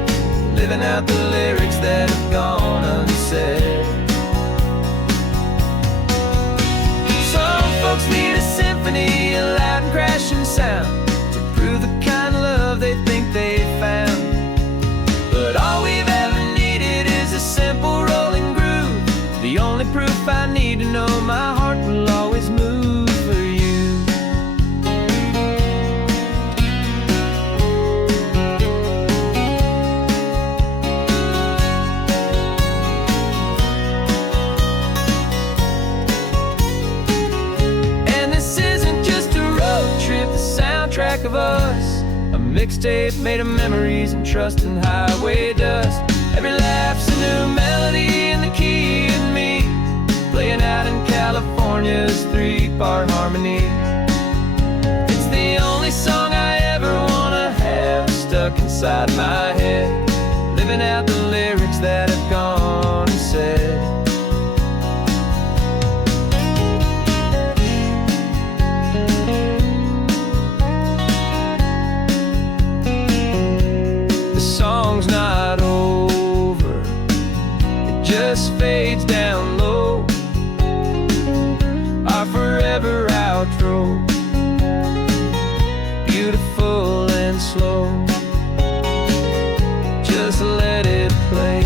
living out the lyrics that have gone unsaid. Some folks need a symphony, a loud and crashing sound, to prove the kind of love they think they found. But all we've ever needed is a simple rolling groove, the only proof I need to know my heart will always move for you. And this isn't just a road trip, the soundtrack of us. A mixtape made of memories and trust in highway dust. Every laugh's a new melody in the key and me, playing out in California's three-part harmony. It's the only song I ever wanna have stuck inside my head, living out the lyrics that have gone unsaid. Song's not over, it just fades down low. Our forever outro, beautiful and slow. Just let it play.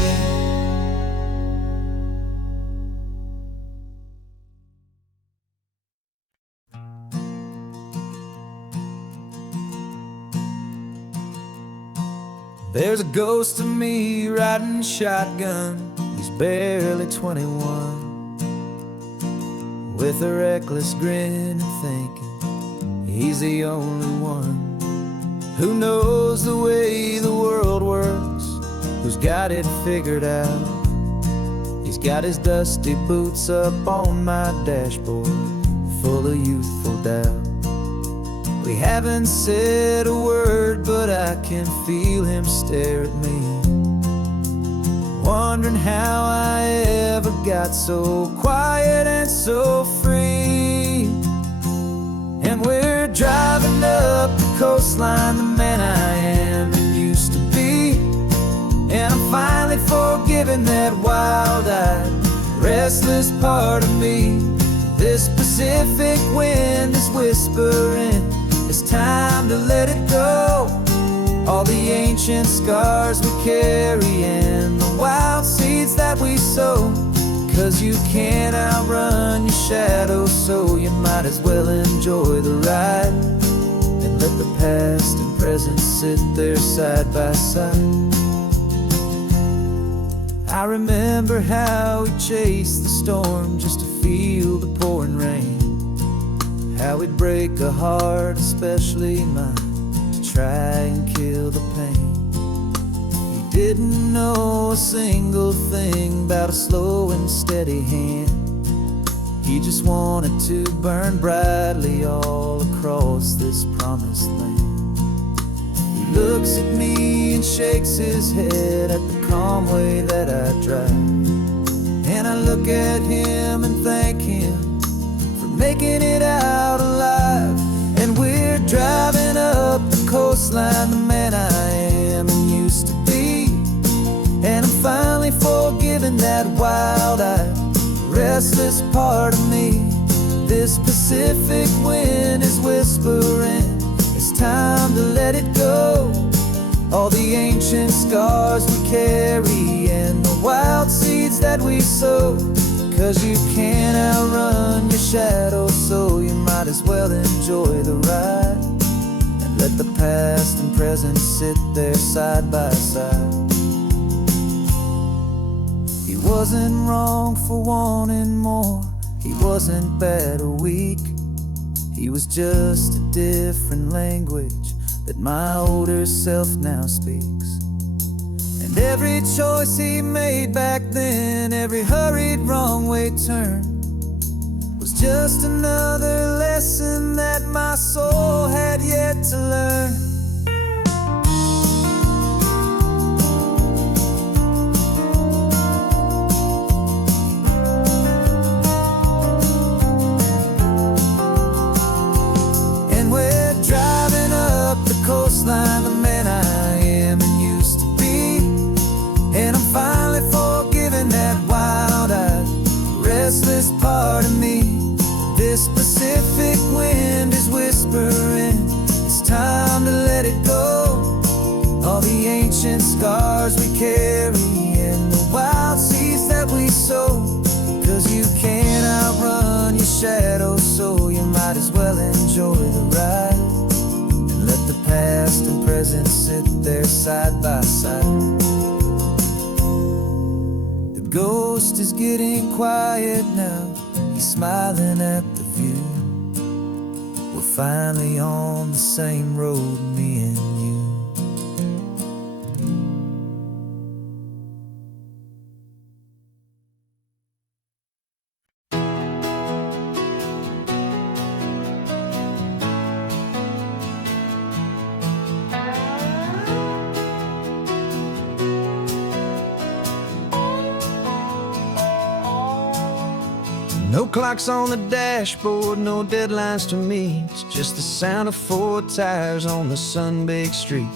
There's a ghost of me riding shotgun. He's barely 21, with a reckless grin and thinking he's the only one who knows the way the world works, who's got it figured out. He's got his dusty boots up on my dashboard, full of youthful doubt. We haven't said a word, but I can feel him stare at me, wondering how I ever got so quiet and so free. And we're driving up the coastline, the man I am and used to be. And I'm finally forgiving that wild-eyed, restless part of me. This Pacific wind is whispering, it's It's time to let it go. All the ancient scars we carry and the wild seeds that we sow. 'Cause you can't outrun your shadow, so you might as well enjoy the ride and let the past and present sit there side by side. I remember how we chased the storm just to feel the pouring rain, how we'd break a heart, especially mine, to try and kill the pain. He didn't know a single thing about a slow and steady hand. He just wanted to burn brightly all across this promised land. He looks at me and shakes his head at the calm way that I drive, and I look at him and thank him for making it out alive. And we're driving up the coastline, the man I am and used to be, and I'm finally forgiving that wild-eyed, restless part of me. This Pacific wind is whispering, it's time to let it go. All the ancient scars we carry and the wild seeds that we sow. 'Cause you can't outrun your shadow, so you might as well enjoy the ride and let the past and present sit there side by side. He wasn't wrong for wanting more, he wasn't bad or weak. He was just a different language that my older self now speaks. And every choice he made back then, every hurried wrong way turn, was just another lesson that my soul had yet to learn. Coastline, the man I am and used to be, and I'm finally forgiving that wild-eyed, restless part of me. This Pacific wind is whispering, it's time to let it go. All the ancient scars we carry and the wild seeds that we sow. 'Cause you can't outrun your shadow, so you might as well enjoy the ride. Let the past and present sit there side by side. The ghost is getting quiet now, he's smiling at the view. We're finally on the same road, me and you. No clocks on the dashboard, no deadlines to meet. It's just the sound of 4 tires on the sun-baked street.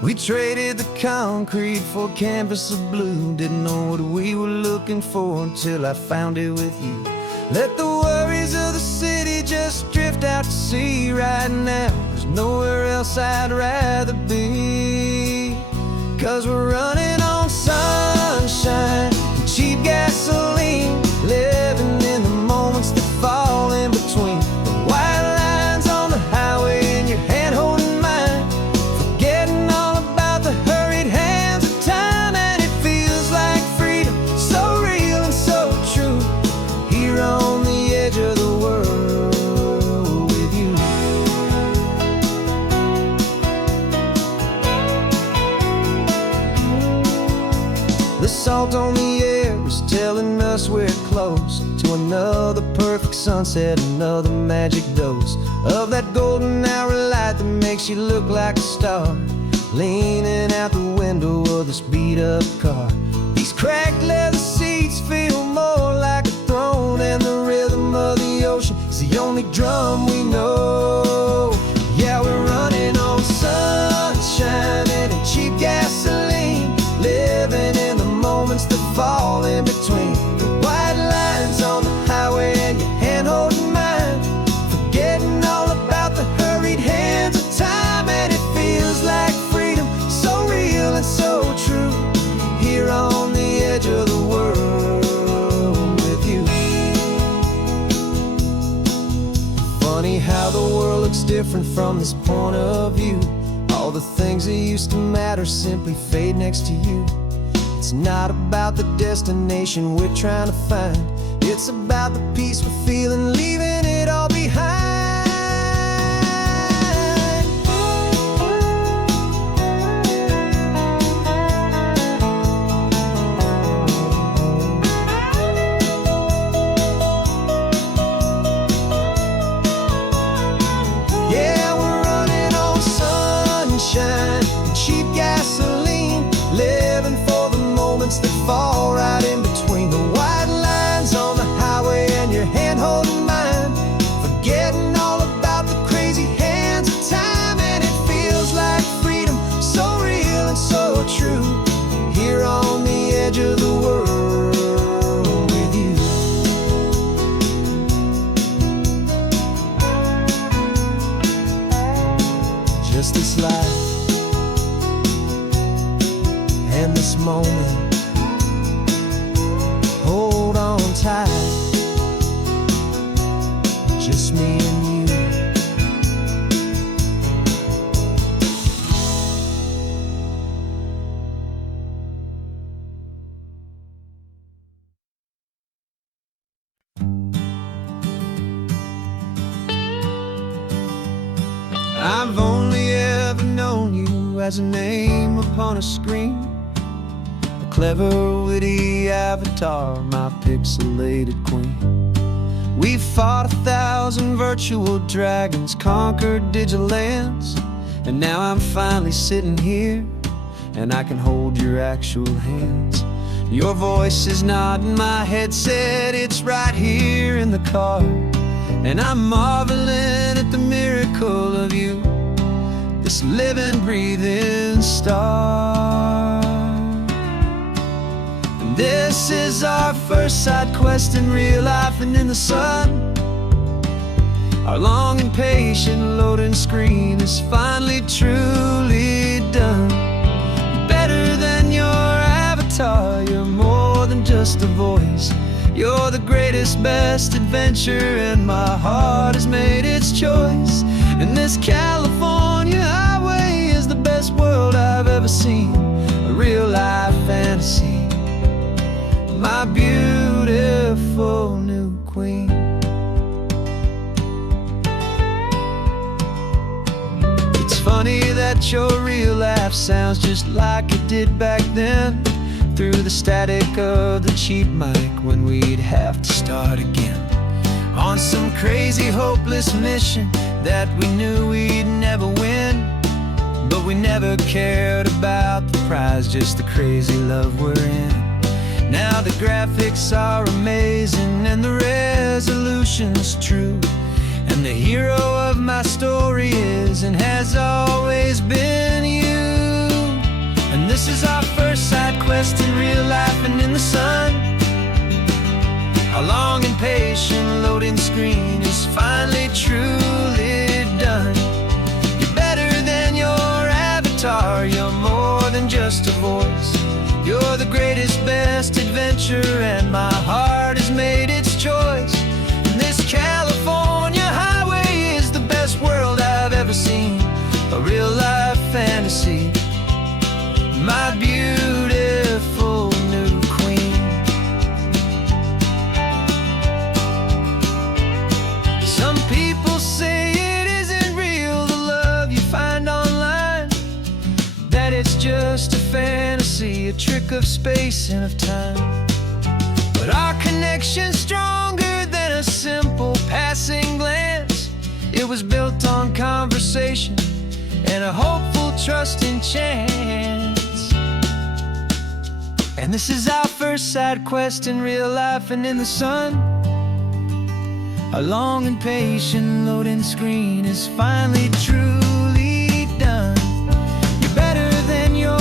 We traded the concrete for a canvas of blue. Didn't know what we were looking for until I found it with you. Let the worries of the city just drift out to sea right now. There's nowhere else I'd rather be. 'Cause we're running on sunshine and cheap gasoline, living in the moments that fall in between. The white lines on the highway and your hand holding mine, forgetting all about the hurried hands of time. And it feels like freedom, so real and so true, here on the edge of the world with you. The salt on the air is telling us we're close to another perfect sunset, another magic dose of that golden hour light that makes you look like a star, leaning out the window of this beat-up car. These cracked leather seats feel more like a throne, and the rhythm of the ocean is the only drum we know. Yeah, we're running on sunshine and cheap gasoline, living in the moments that fall in between. The white lines on the highway and your hand holding mine, forgetting all about the hurried hands different from this point of view. All the things that used to matter simply fade next to you. It's not about the destination we're trying to find. It's about the peace we're feeling, leaving it all behind. Yeah, we're running on sunshine and cheap gasoline, living for the moments that fall right in between the white lines on the highway and your hand holding mine, forgetting all about the crazy hands of time. And it feels like freedom, so real and so true, here on the edge of the world with you. Just this life and this moment, hold on tight, just me and you. I've only ever known you as a name upon a screen, a clever, witty avatar, my pixelated queen. We've fought 1,000 virtual dragons, conquered digital lands, and now I'm finally sitting here, and I can hold your actual hands. Your voice is not in my headset, it's right here in the car, and I'm marveling at the miracle of you, this living, breathing star. And this is our first side quest in real life and in the sun. Our long and patient loading screen is finally truly done. You're better than your avatar, you're more than just a voice. You're the greatest, best adventure, and my heart has made its choice. And this California highway is the best world I've ever seen, a real life fantasy, my beautiful new queen. It's funny that your real life sounds just like it did back then, through the static of the cheap mic when we'd have to start again, on some crazy hopeless mission that we knew we'd never win. But we never cared about the prize, just the crazy love we're in. Now the graphics are amazing and the resolution's true, and the hero of my story is and has always been you. And this is our first side quest in real life and in the sun. Our long and patient loading screen is finally truly done. You're better than your avatar, you're more than just a voice. You're the greatest, best adventure, and my heart has made its choice. And this California highway is the best world I've ever seen, a real life fantasy, my beautiful new queen. Some people say it isn't real, the love you find online, that it's just a fantasy, a trick of space and of time. But our connection's stronger than a simple passing glance. It was built on conversation and a hopeful, trusting chance. And this is our first side quest in real life and in the sun. Our long and patient loading screen is finally truly done. You're better than your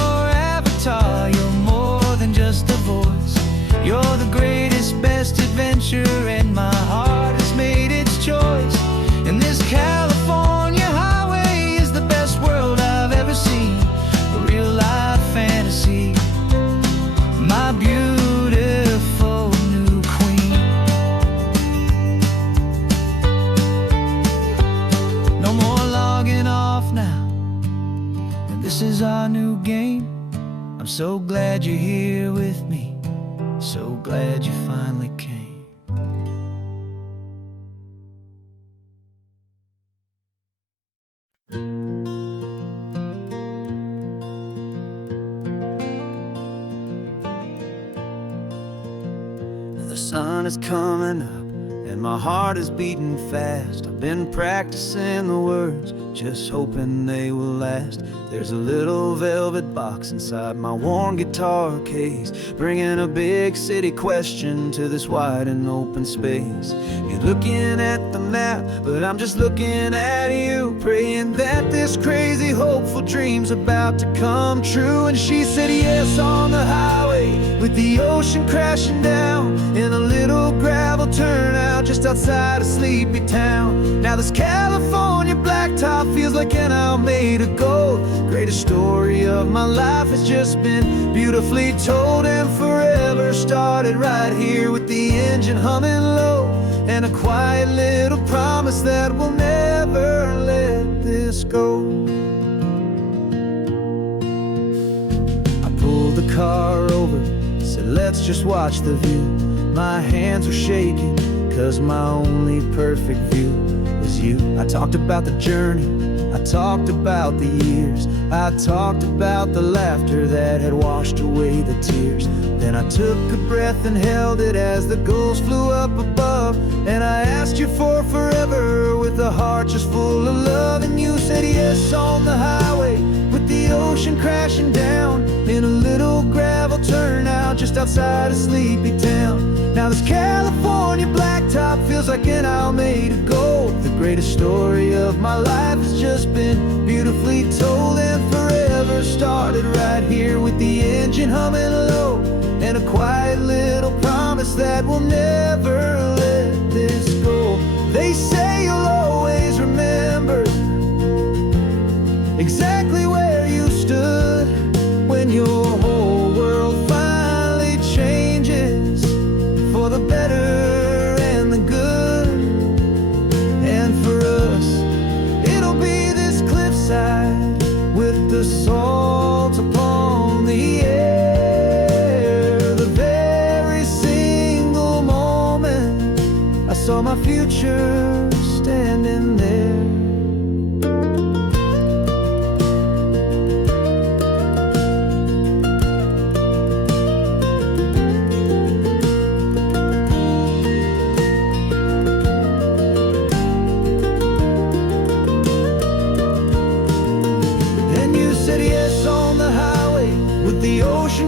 avatar, you're more than just a voice. You're the greatest, best adventure, and my heart has made its choice. And this California highway is the best world I've ever seen, a real life fantasy, my beautiful new queen. No more you're here with me, so glad you finally came. The sun is coming up and my heart is beating fast. I've been practicing the words, just hoping they will last. There's a little velvet box inside my worn guitar case, bringing a big city question to this wide and open space. You're looking at the map, but I'm just looking at you, praying that this crazy hopeful dream's about to come true. And she said yes on the highway, with the ocean crashing down in a little gravel turnout just outside a sleepy town. Now this California blacktop feels like an isle made of gold. Greatest story of my life has just been beautifully told, and forever started right here with the engine humming low, and a quiet little promise that we'll never let this go. I pulled the car over, said let's just watch the view. My hands were shaking, cause my only perfect view was you. I talked about the journey, I talked about the years, I talked about the laughter that had washed away the tears. Then I took a breath and held it as the gulls flew up above, and I asked you for forever with a heart just full of love. And you said yes on the highway, with the ocean crashing down in a little gravel turnout just outside a sleepy town. Now this California blacktop feels like an isle made of gold. The greatest story of my life has just been beautifully told, and forever started right here with the engine humming low, and a quiet little promise that we'll never let this go. They say you'll always remember exactly where you stood when your whole world finally changes for the better and the good. And for us, it'll be this cliffside with the salt upon the air. The very single moment I saw my future standing there.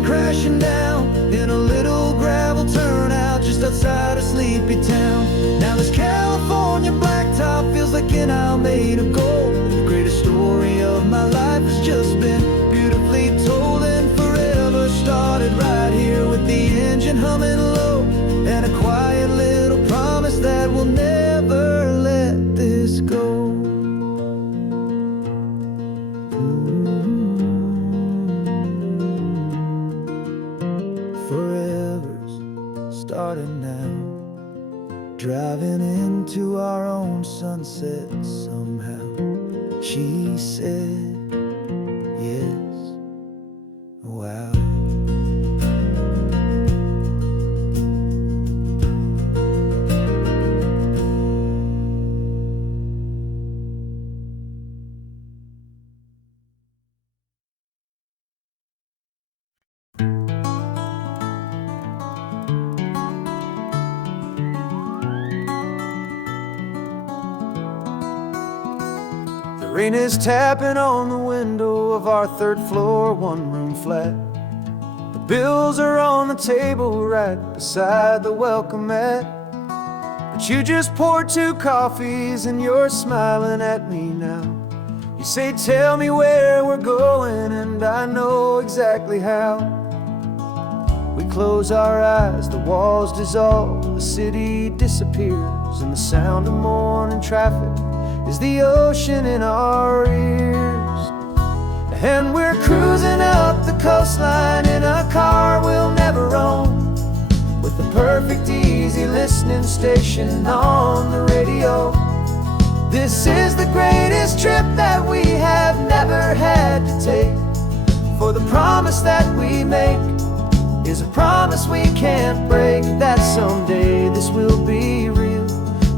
Crashing down in a little gravel turnout just outside a sleepy town. Now this California blacktop feels like an isle made of gold. The greatest story of my life has just been beautifully told, and forever started right here with the engine humming low, and a quiet little promise that we'll never let this go. Starting now, driving into our own sunset somehow. She said yes, wow. The rain is tapping on the window of our third floor, one-room flat. The bills are on the table right beside the welcome mat. But you just poured 2 coffees and you're smiling at me now. You say, tell me where we're going, and I know exactly how. We close our eyes, the walls dissolve, the city disappears, and the sound of morning traffic is the ocean in our ears. And we're cruising up the coastline in a car we'll never own, with the perfect easy listening station on the radio. This is the greatest trip that we have never had to take, for the promise that we make is a promise we can't break, that someday this will be real,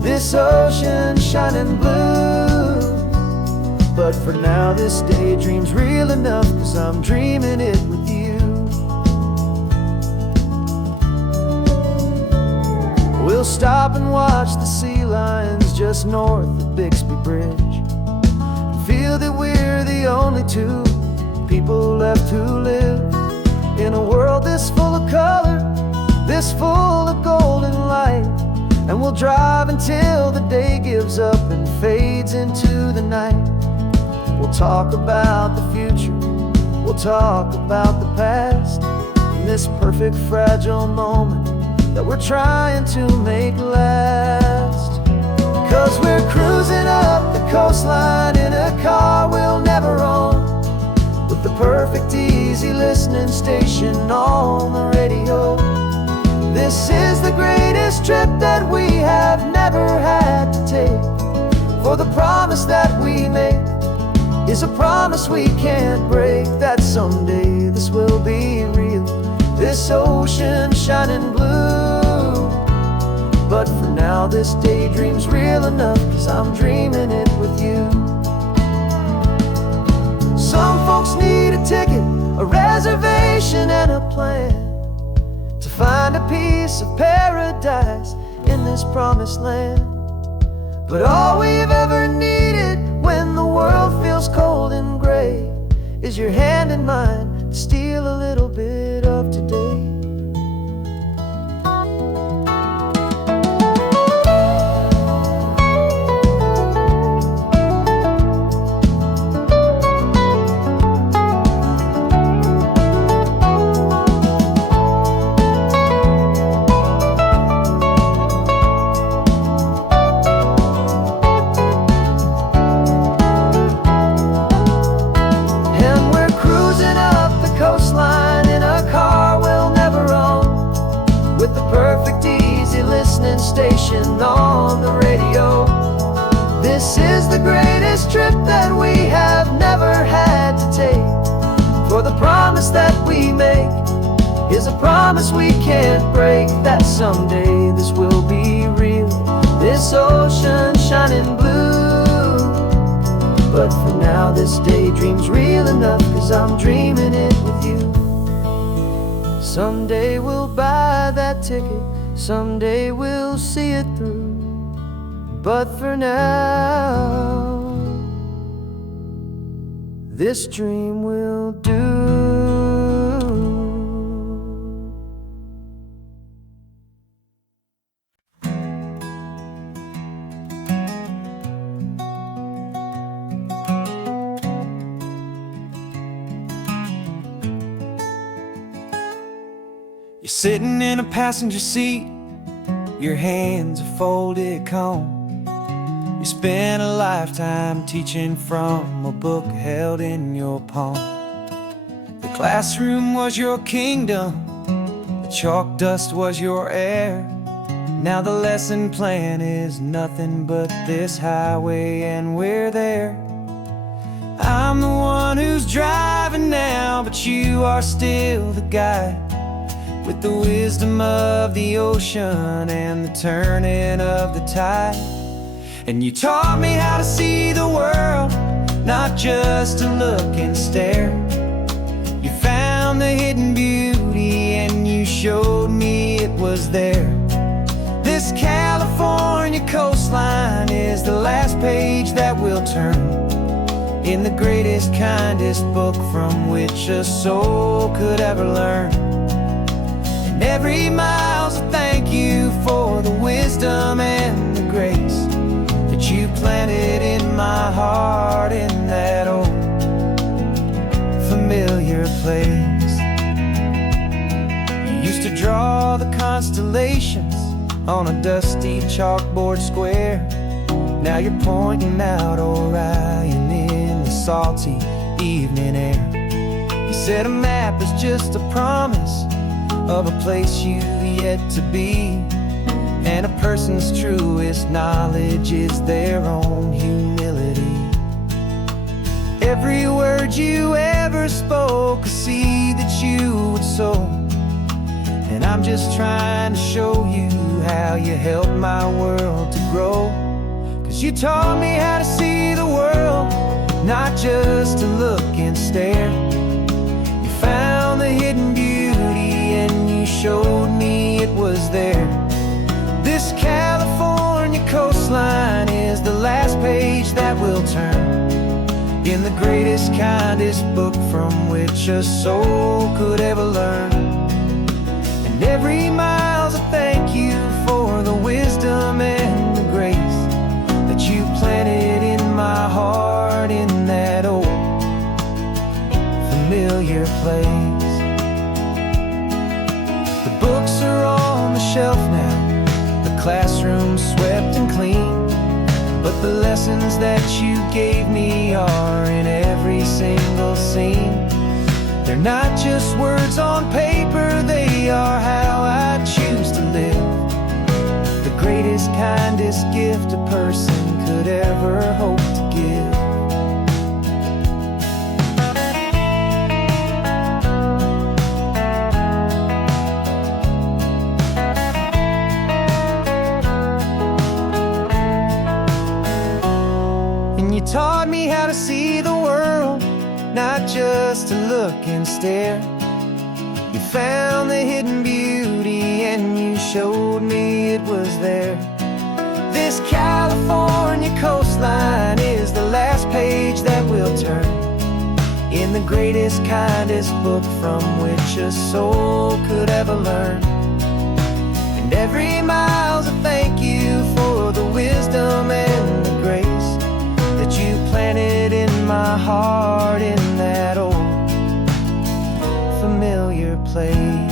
this ocean shining blue. But for now this daydream's real enough, 'cause I'm dreaming it with you. We'll stop and watch the sea lions just north of Bixby Bridge, and feel that we're the only two people left who live in a world this full of color, this full of golden light. And we'll drive until the day gives up and fades into the night. We'll talk about the future, we'll talk about the past, in this perfect fragile moment that we're trying to make last. 'Cause we're cruising up the coastline in a car we'll never own, with the perfect easy listening station on the radio. This is the greatest trip that we have never had to take, for the promise that we make is a promise we can't break, that someday this will be real, this ocean shining blue. But for now this daydream's real enough, 'cause I'm dreaming it with you. Some folks need a ticket, a reservation and a plan, to find a piece of paradise in this promised land. But all we've ever needed when the world feels cold and gray is your hand in mine to steal a little bit of today. Station on the radio. This is the greatest trip that we have never had to take, for the promise that we make is a promise we can't break, that someday this will be real, this ocean shining blue. But for now this daydream's real enough, 'cause I'm dreaming it with you. Someday we'll buy that ticket, someday we'll see it through, but for now this dream will do. You're sitting in a passenger seat, your hands are folded calm. You spent a lifetime teaching from a book held in your palm. The classroom was your kingdom, the chalk dust was your air. Now the lesson plan is nothing but this highway, and we're there. I'm the one who's driving now, but you are still the guide, with the wisdom of the ocean and the turning of the tide. And you taught me how to see the world, not just to look and stare. You found the hidden beauty and you showed me it was there. This California coastline is the last page that we'll turn in the greatest, kindest book from which a soul could ever learn. Every mile's a thank you for the wisdom and the grace that you planted in my heart in that old familiar place. You used to draw the constellations on a dusty chalkboard square. Now you're pointing out Orion in the salty evening air. You said a map is just a promise of a place you've yet to be, and a person's truest knowledge is their own humility. Every word you ever spoke, a seed that you would sow, I'm just trying to show you how you helped my world to grow. 'Cause you taught me how to see the world, not just to look and stare. You found the hidden beauty and you showed me it was there. This California coastline is the last page that we'll turn in the greatest, kindest book from which a soul could ever learn. And every mile's a thank you for the wisdom and the grace that you planted in my heart in that old familiar place. The books are on the shelf now, the classroom swept and clean, but the lessons that you gave me are in every single scene. They're not just words on paper, they are how I choose to live. The greatest, kindest gift a person could ever hope to give. Taught me how to see the world, not just to look and stare. You found the hidden beauty and you showed me it was there. This California coastline is the last page that we'll turn in the greatest, kindest book from which a soul could ever learn. And every mile's a thank you for the wisdom and the grace that you planted in my heart in that old familiar place.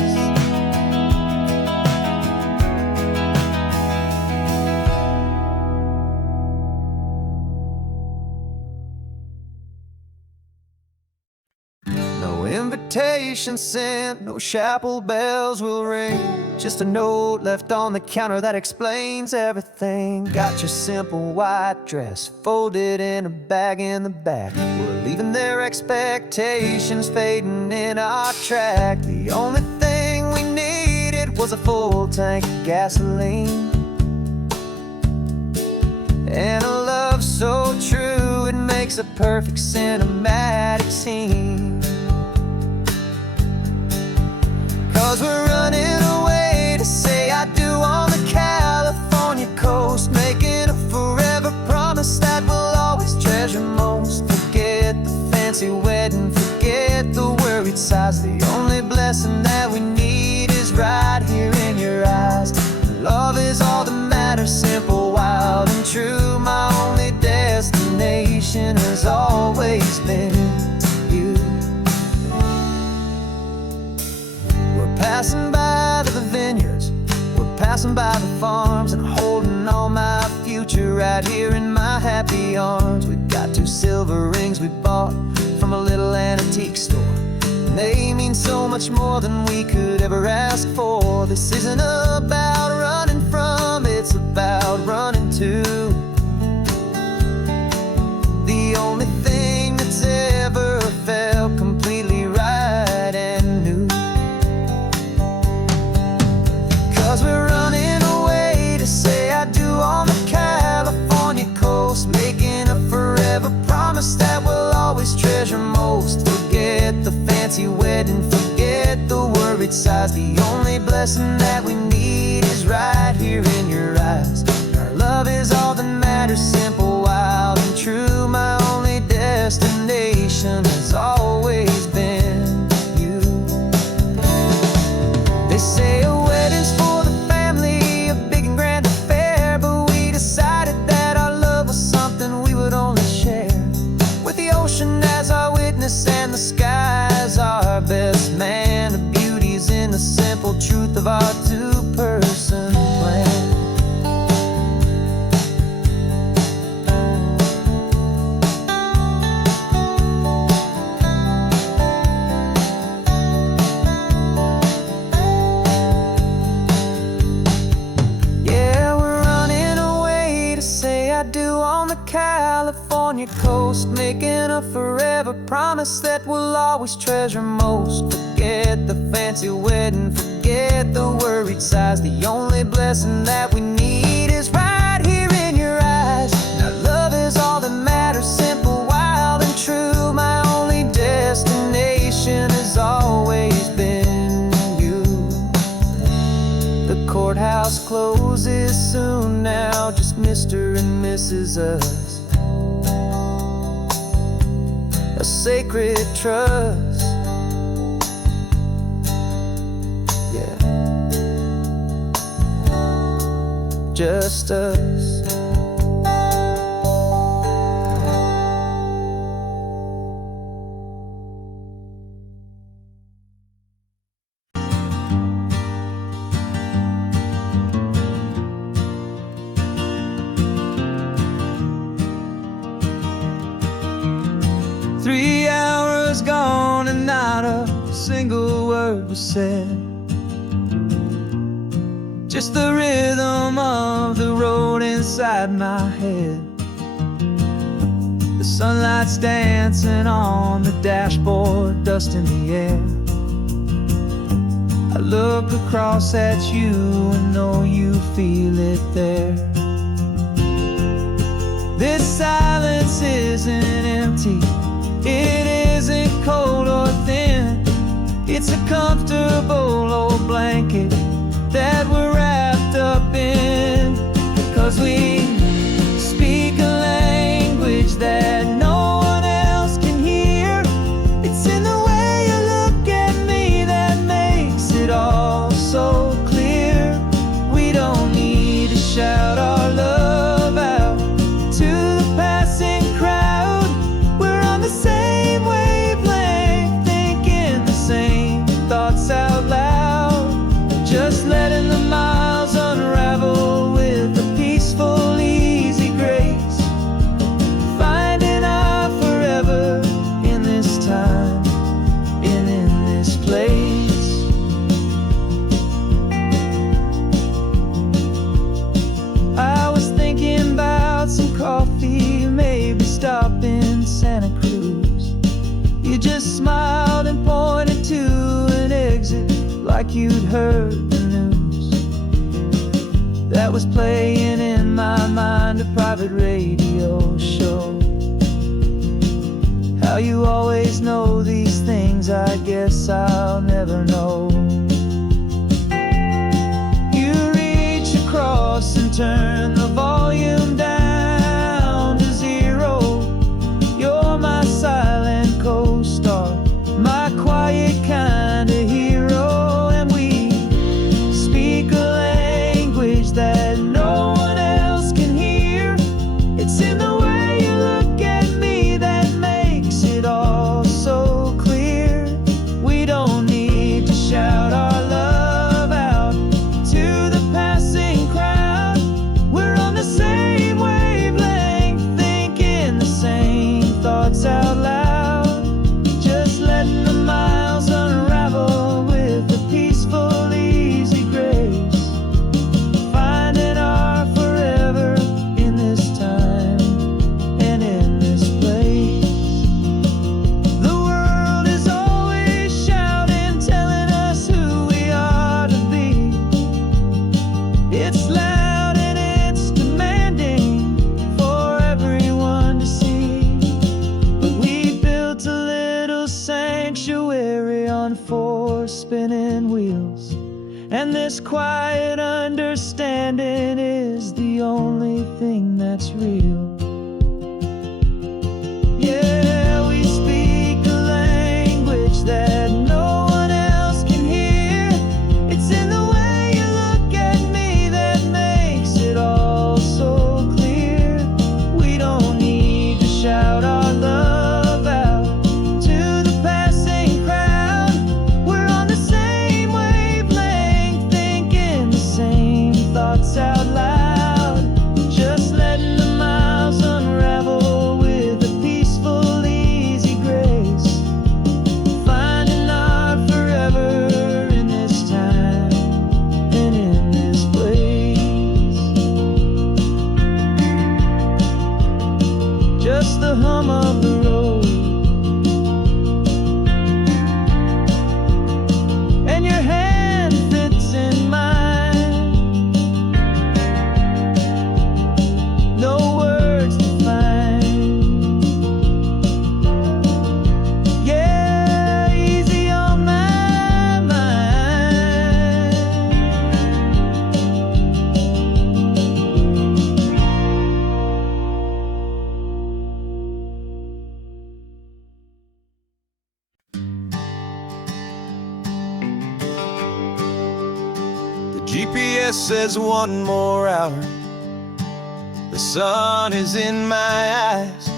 No invitation sent, no chapel bells will ring, just a note left on the counter that explains everything. Got your simple white dress folded in a bag in the back. We're leaving their expectations fading in our track. The only thing we needed was a full tank of gasoline and a love so true it makes a perfect cinematic scene. 'Cause we're running away to say I do on the California coast, making a forever promise that we'll always treasure most. Forget the fancy wedding, forget the worried sighs. The only blessing that we need is right here in your eyes. Love is all that matters, simple, wild and true. My only destination has always been you. We're passing by the vineyards, we're passing by the farms, and holding on my future right here in my happy arms. We've got 2 silver rings we bought from a little antique store, and they mean so much more than we could ever ask for. This isn't about running from, it's about running to the only thing that's ever felt completely right and new. 'Cause we're running away to say I do on the California coast, making a forever promise that we'll always treasure most. Forget the fancy wedding, forget the worried sighs. The only blessing that we need is right here in your eyes. Our love is all that matters, simple, wild and true. My only destination has always been you. They say a wedding's for the family, a big and grand affair, but we decided that our love was something we would only share with the ocean as our witness and the sky as our best man. The beauty's in the simple truth of our 2-person plan. California coast, making a forever promise that we'll always treasure most. Forget the fancy wedding, forget the sighs. The only blessing that we need is right here in your eyes. Now love is all that matters, simple, wild, and true. My only destination has always been you. The courthouse closes soon now, just Mr. and Mrs. Us. A sacred trust. Yeah, just us. 3 hours gone and not a single word was said. Just the rhythm of the road inside my head. The sunlight's dancing on the dashboard, dust in the air. I look across at you and know you feel it there. This silence isn't empty, it isn't cold or thin. It's a comfortable old blanket that we're wrapped up in. 'Cause we speak a language that no one else can hear. It's in the way you look at me that makes it all so clear. We don't need to shout our love out to the passing crowd. We're on the same wavelength, thinking the same thoughts out loud. Just letting the miles unravel with a peaceful, easy grace. Finding our forever in this time and in this place. I was thinking about some coffee, maybe stop in Santa Cruz. You just smiled and pointed to an exit like you'd heard the news. That was playing in my mind, a private radio show. How you always know these things, I guess I'll never know. You reach across and turn the volume down to 0. You're my silent co-star, my quiet kind of hero. And we speak a language that no one else can hear. It's in the way you look at me that makes it all so clear. We don't need to shout our love out to the passing crowd. We're on the same wavelength, thinking the same thoughts out loud. Just letting the miles unravel with a peaceful, easy grace. Finding our forever in this time and in this place. The world is always shouting, telling us who we are to be. It's loud and it's demanding for everyone to see. But we built a little sanctuary on 4 spinning wheels, and this quiet understanding is the only thing that's real. Yeah, we speak a language that no one else can hear. It's in the way you look at me that makes it all so clear. We don't need to shout our love out to the passing crowd. We're on the same wavelength, thinking the same thoughts out loud. Just letting the miles GPS says one more hour. The sun is in my eyes.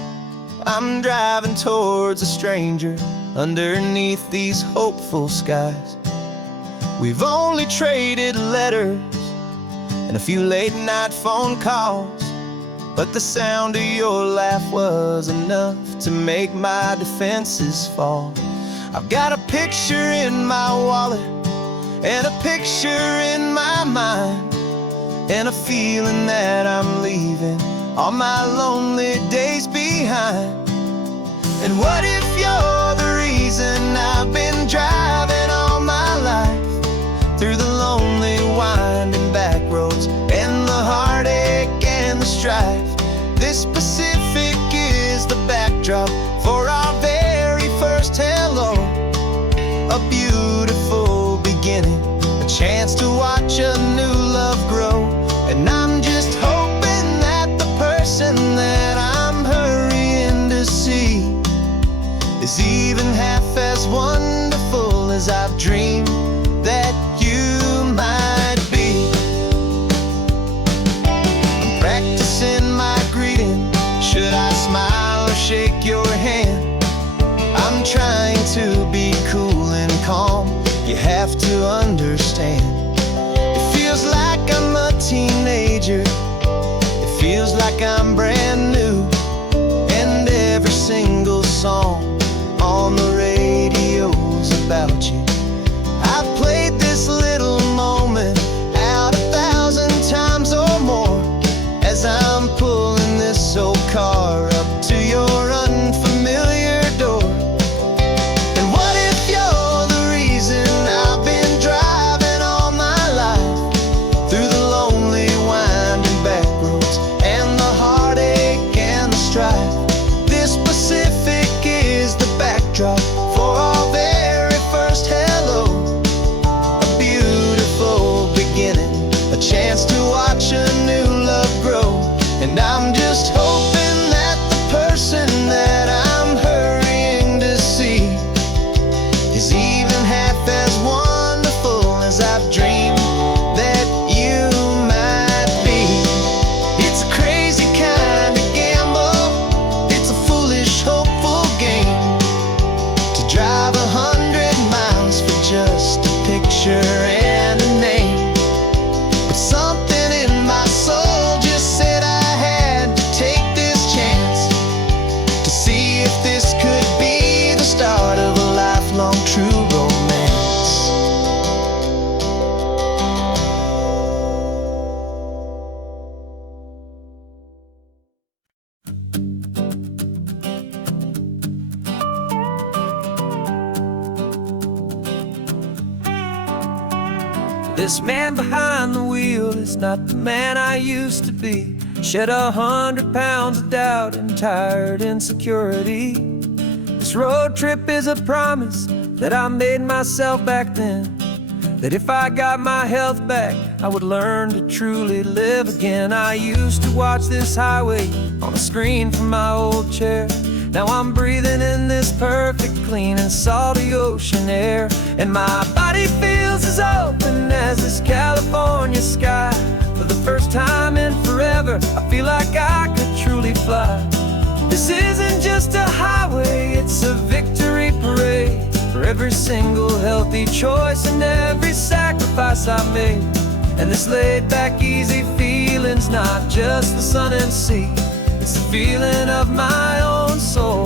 I'm driving towards a stranger underneath these hopeful skies. We've only traded letters and a few late night phone calls, but the sound of your laugh was enough to make my defenses fall. I've got a picture in my wallet and a picture in my mind, and a feeling that I'm leaving all my lonely days behind. And what if you're the reason I've been driving all my life, through the lonely winding back roads and the heartache and the strife? This Pacific is the backdrop for our very first hello. A beautiful beginning, a chance to watch a new love grow. And I'm just hoping that the person that I'm hurrying to see is even half as wonderful as I've dreamed that you might be. I'm practicing my greeting. Should I smile or shake your hand? I'm trying to be cool and calm. You have to understand. It feels like I'm a teenager. It feels like I'm brand new. And every single song on the radio's about you. I've played this little moment out 1,000 times or more as I'm pulling this old car up to your unfamiliar door. And what if you're the reason I've been driving all my life, through the lonely winding back roads and the heartache and the strife? This Pacific is the backdrop for our very first hello. A beautiful beginning, a chance to watch a new love grow. And I'm just hoping that the person that I'm hurrying to see is even half as wonderful as I've dreamed that you might be. It's a crazy kind of gamble. It's a foolish, hopeful game to drive 100 miles for just a picture and a name. But something in my soul just said I had to take this chance to see if this could be the start of a lifelong true romance. This man behind the wheel is not the man I used to be. Shed 100 pounds of doubt and tired insecurity. This road trip is a promise that I made myself back then, that if I got my health back, I would learn to truly live again. I used to watch this highway on a screen from my old chair. Now I'm breathing in this perfect, clean and salty ocean air. And my body feels as open as this California sky. For the first time in forever, I feel like I could truly fly. This isn't just a highway, it's a victory parade for every single healthy choice and every sacrifice I made. And this laid back, easy feeling's not just the sun and sea. It's the feeling of my own soul,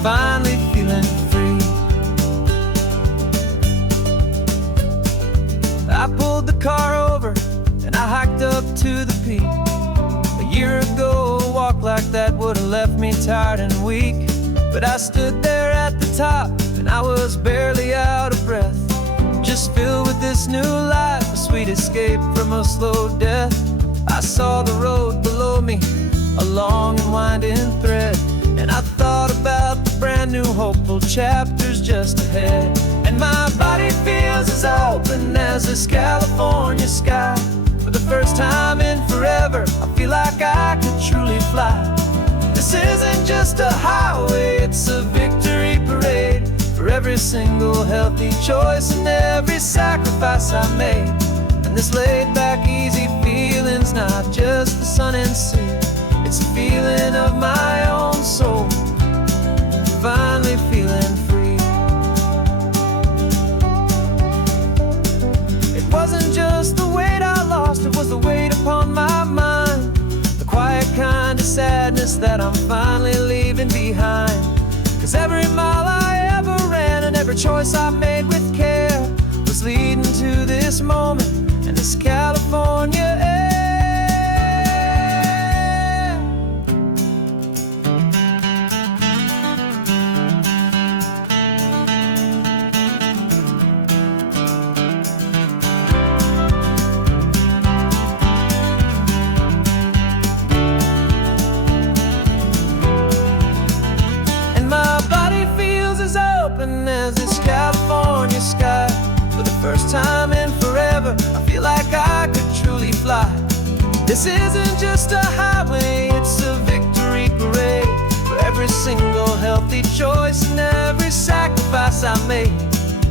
finally feeling free. I pulled the car over and I hiked up to the peak. A year ago, a walk like that would have left me tired and weak. But I stood there at the top and I was barely out of breath, just filled with this new life, a sweet escape from a slow death. I saw the road below me, a long and winding thread, and I thought about the brand new hopeful chapters just ahead. And my body feels as open as this California sky. For the first time in forever, I feel like I could truly fly. This isn't just a highway, it's a victory parade for every single healthy choice and every sacrifice I made. And this laid back, easy feeling's not just the sun and sea. It's a feeling of my own soul, finally feeling free. It wasn't just the weight I lost, it was the weight upon my mind, the quiet kind of sadness that I'm finally leaving behind. 'Cause every mile I ever ran and every choice I made with care was leading to this moment and this California air. As this California sky, for the first time in forever, I feel like I could truly fly. This isn't just a highway, it's a victory parade for every single healthy choice and every sacrifice I made.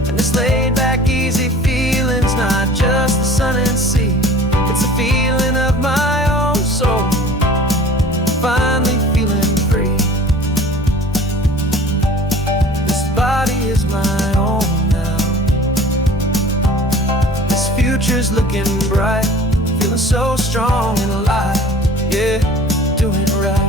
And this laid back, easy feeling's not just the sun and sea, it's a feeling of my own soul, finally feeling free. Body is my own now. This future's looking bright, feeling so strong and alive. Yeah, doing it right.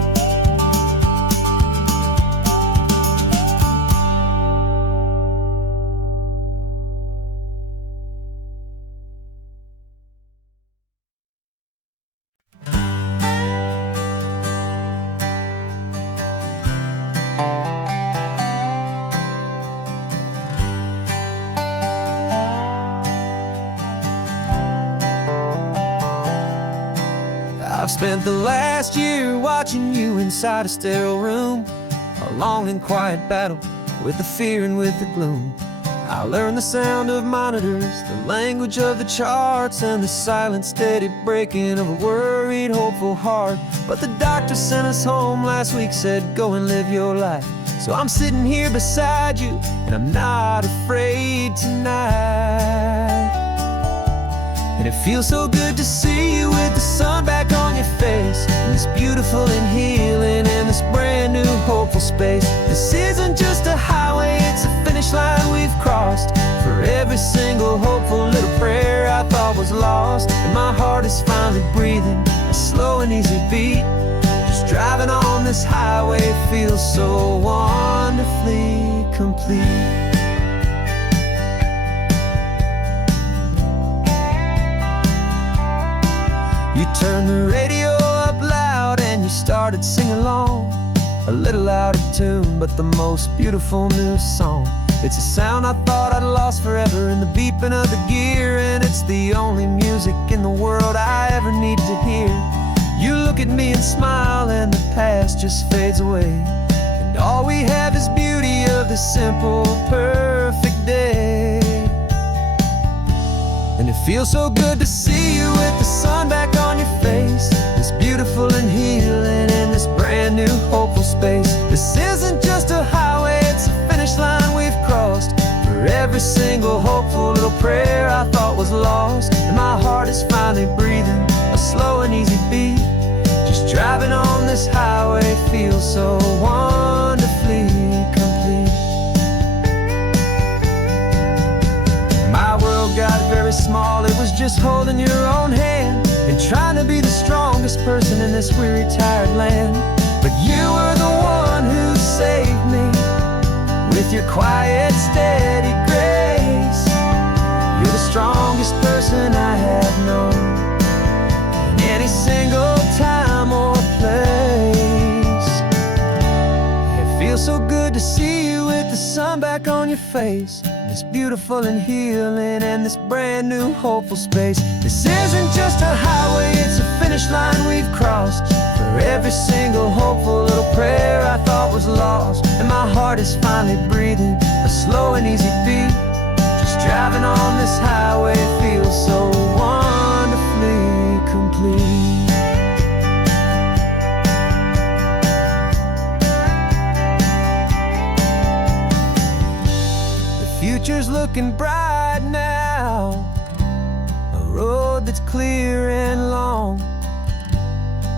I've spent the last year watching you inside a sterile room, a long and quiet battle with the fear and with the gloom. I learned the sound of monitors, the language of the charts, and the silent, steady breaking of a worried, hopeful heart. But the doctor sent us home last week, said go and live your life. So I'm sitting here beside you, and I'm not afraid tonight. And it feels so good to see you with the sun back on your face, and this beautiful and healing in this brand new hopeful space. This isn't just a highway, it's a finish line we've crossed. For every single hopeful little prayer I thought was lost, and my heart is finally breathing a slow and easy beat. Just driving on this highway feels so wonderfully complete. You turned the radio up loud and you started singing along, a little out of tune, but the most beautiful new song. It's a sound I thought I'd lost forever in the beeping of the gear, and it's the only music in the world I ever need to hear. You look at me and smile and the past just fades away, and all we have is beauty of this simple, perfect day. And it feels so good to see you with the sun back on your face, this beautiful and healing in this brand new hopeful space. This isn't just a highway, it's a finish line we've crossed. For every single hopeful little prayer I thought was lost, and my heart is finally breathing a slow and easy beat. Just driving on this highway feels so wonderfully complete. My world got very small, it was just holding your own hand and trying to be the strongest person in this weary, tired land. But you were the one who saved me with your quiet, steady grace. You're the strongest person I have known in any single time or place. It feels so good to see you with the sun back on your face, this beautiful and healing and this brand new hopeful space. This isn't just a highway, it's a finish line we've crossed. For every single hopeful little prayer I thought was lost, and my heart is finally breathing a slow and easy beat. Just driving on this highway feels so wonderfully complete. Future's looking bright now, a road road that's clear and long.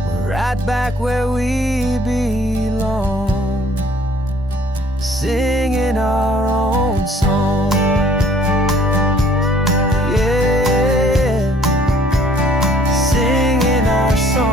We're right back where we belong, singing our own song. Yeah, singing our song.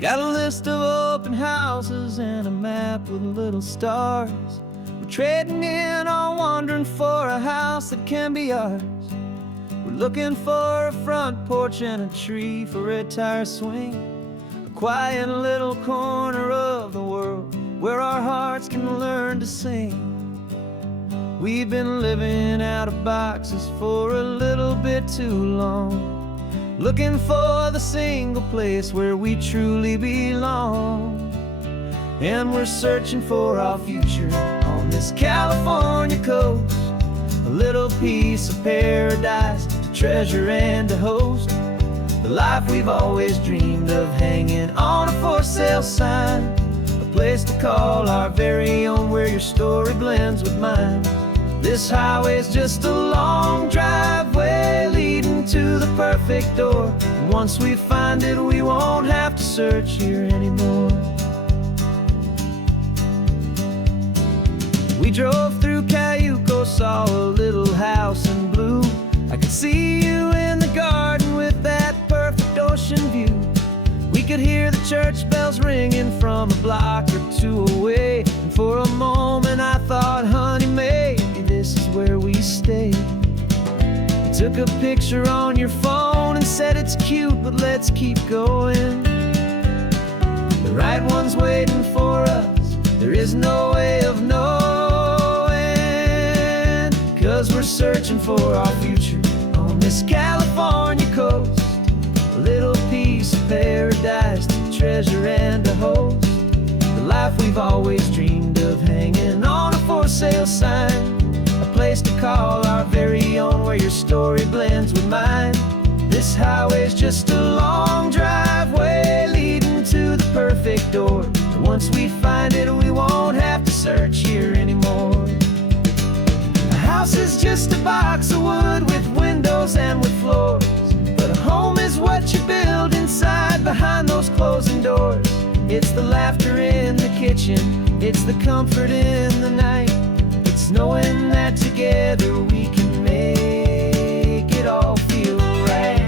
Got a list of open houses and a map with little stars. We're trading in or wandering for a house that can be ours. We're looking for a front porch and a tree for a tire swing, a quiet little corner of the world where our hearts can learn to sing. We've been living out of boxes for a little bit too long, looking for the single place where we truly belong. And we're searching for our future on this California coast, a little piece of paradise to treasure and to host, the life we've always dreamed of, hanging on a for sale sign, a place to call our very own where your story blends with mine. This highway's just a long driveway leading to the perfect door, and once we find it, we won't have to search here anymore. We drove through Cayuco, saw a little house in blue. I could see you in the garden with that perfect ocean view. We could hear the church bells ringing from a block or two away, and for a moment I thought, honey, maybe this is where we stay. You took a picture on your phone and said it's cute, but let's keep going. The right one's waiting for us, there is no way of knowing, 'cause we're searching for our future on this California coast, a little piece of paradise to treasure and to host, the life we've always dreamed of, hanging on a for sale sign, a place to call our very own where your story blends with mine. This highway's just a long driveway leading to the perfect door, and once we find it, we won't have to search here anymore. A house is just a box of wood with windows and with floors, but a home is what you build inside behind those closing doors. It's the laughter in the kitchen, it's the comfort in the night, it's knowing that together we can make it all feel right.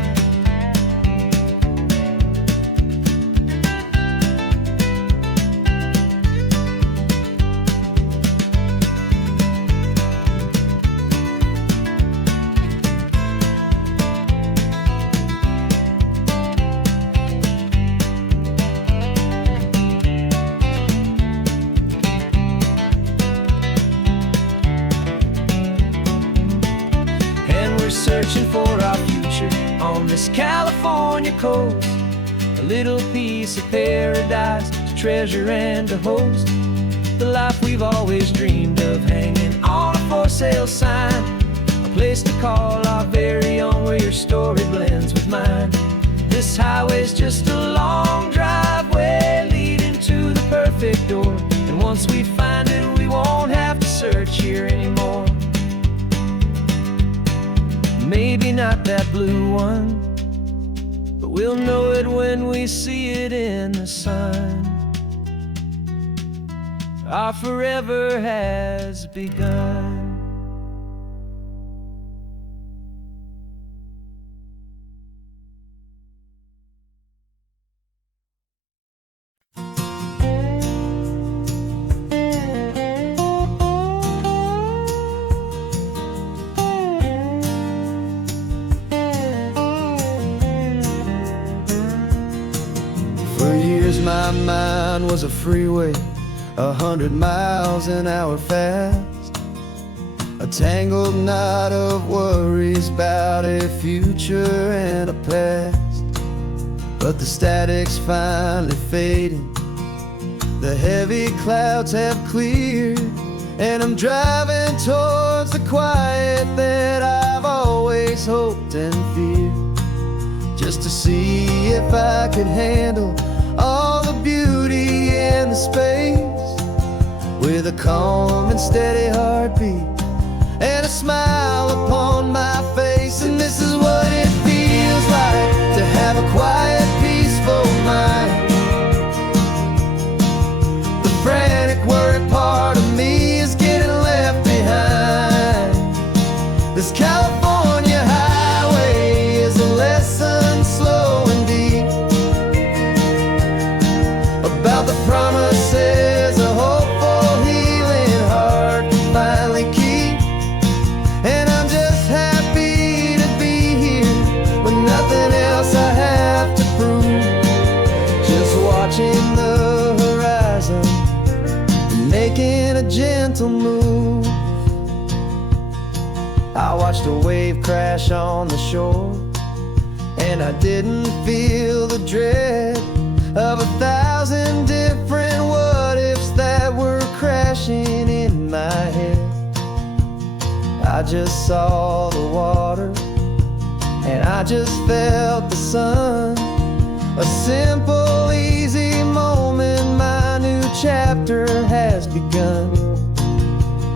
Searching for our future on this California coast, a little piece of paradise to treasure and to host, the life we've always dreamed of, hanging on a for sale sign, a place to call our very own where your story blends with mine. This highway's just a long driveway leading to the perfect door, and once we find it, we won't have to search here anymore. Maybe not that blue one, but we'll know it when we see it in the sun. Our forever has begun. My mind was a freeway, 100 miles an hour fast, a tangled knot of worries about a future and a past. But the static's finally fading, The heavy clouds have cleared, and I'm driving towards the quiet that I've always hoped and feared, just to see if I could handle all the beauty in the space, with a calm and steady heartbeat and a smile upon my face. And this is what it feels like to have a quiet, peaceful mind. The frantic, worried part of me is getting left behind. This California highway is a lesson slow and deep about the promises a hopeful, healing heart can finally keep. And I'm just happy to be here with nothing else I have to prove, just watching the horizon and making a gentle move. I watched a wave crash on the shore, and I didn't feel the dread of 1,000 different what-ifs that were crashing in my head. I just saw the water, and I just felt the sun. A simple, easy moment, my new chapter has begun.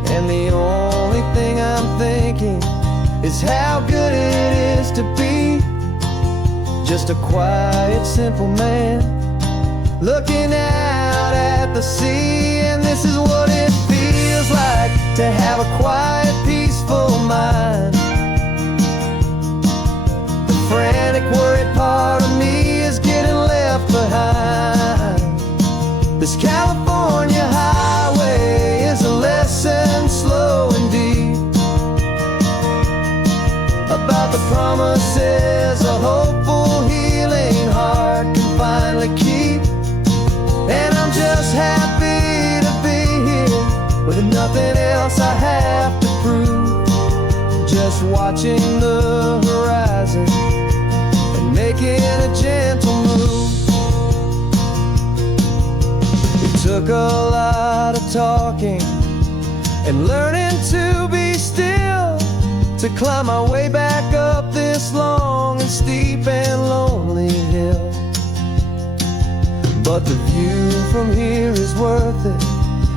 And the only thing I'm thinking is how good it is to be just a quiet, simple man looking out at the sea. And this is what it feels like to have a quiet, peaceful mind. The frantic, worried part of me is getting left behind. This California highway is a lesson slow and deep about the promises a hopeful, healing heart can finally keep. And I'm just happy to be here with nothing else I have to prove, just watching the horizon and making a gentle move. It took a lot of talking and learning to be still to climb my way back up this long and steep and lonely hill. But the view from here is worth it.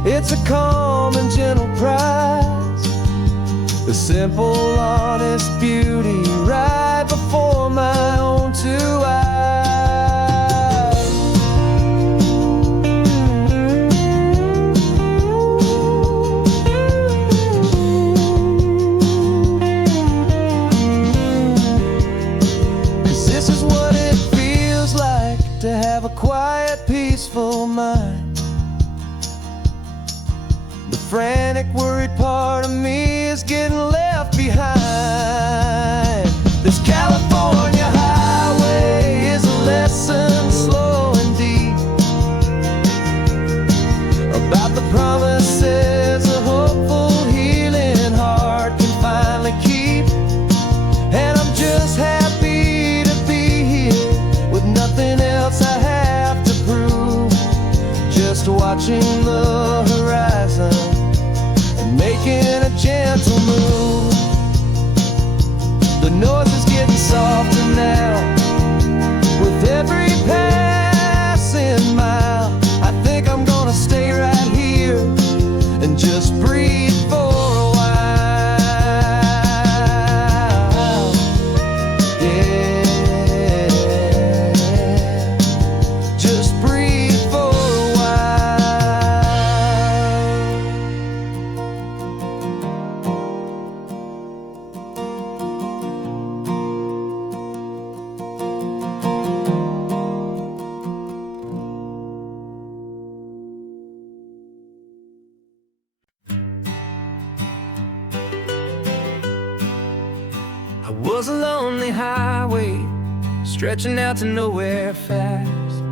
It's a calm and gentle prize, the simple, honest beauty right before my own two eyes. This is what it feels like to have a quiet, peaceful mind. The frantic, worried part of me is getting left behind. This California highway is a lesson slow and deep about the promises a hopeful, healing heart can finally keep. And I'm just happy to be here with nothing else I have to prove, just watching the horizon and making a gentle move. The noise is getting softer now with every passing mile. I think I'm gonna stay right here and just breathe for a while. Yeah, just breathe for a while. I was a lonely highway stretching out to nowhere fast,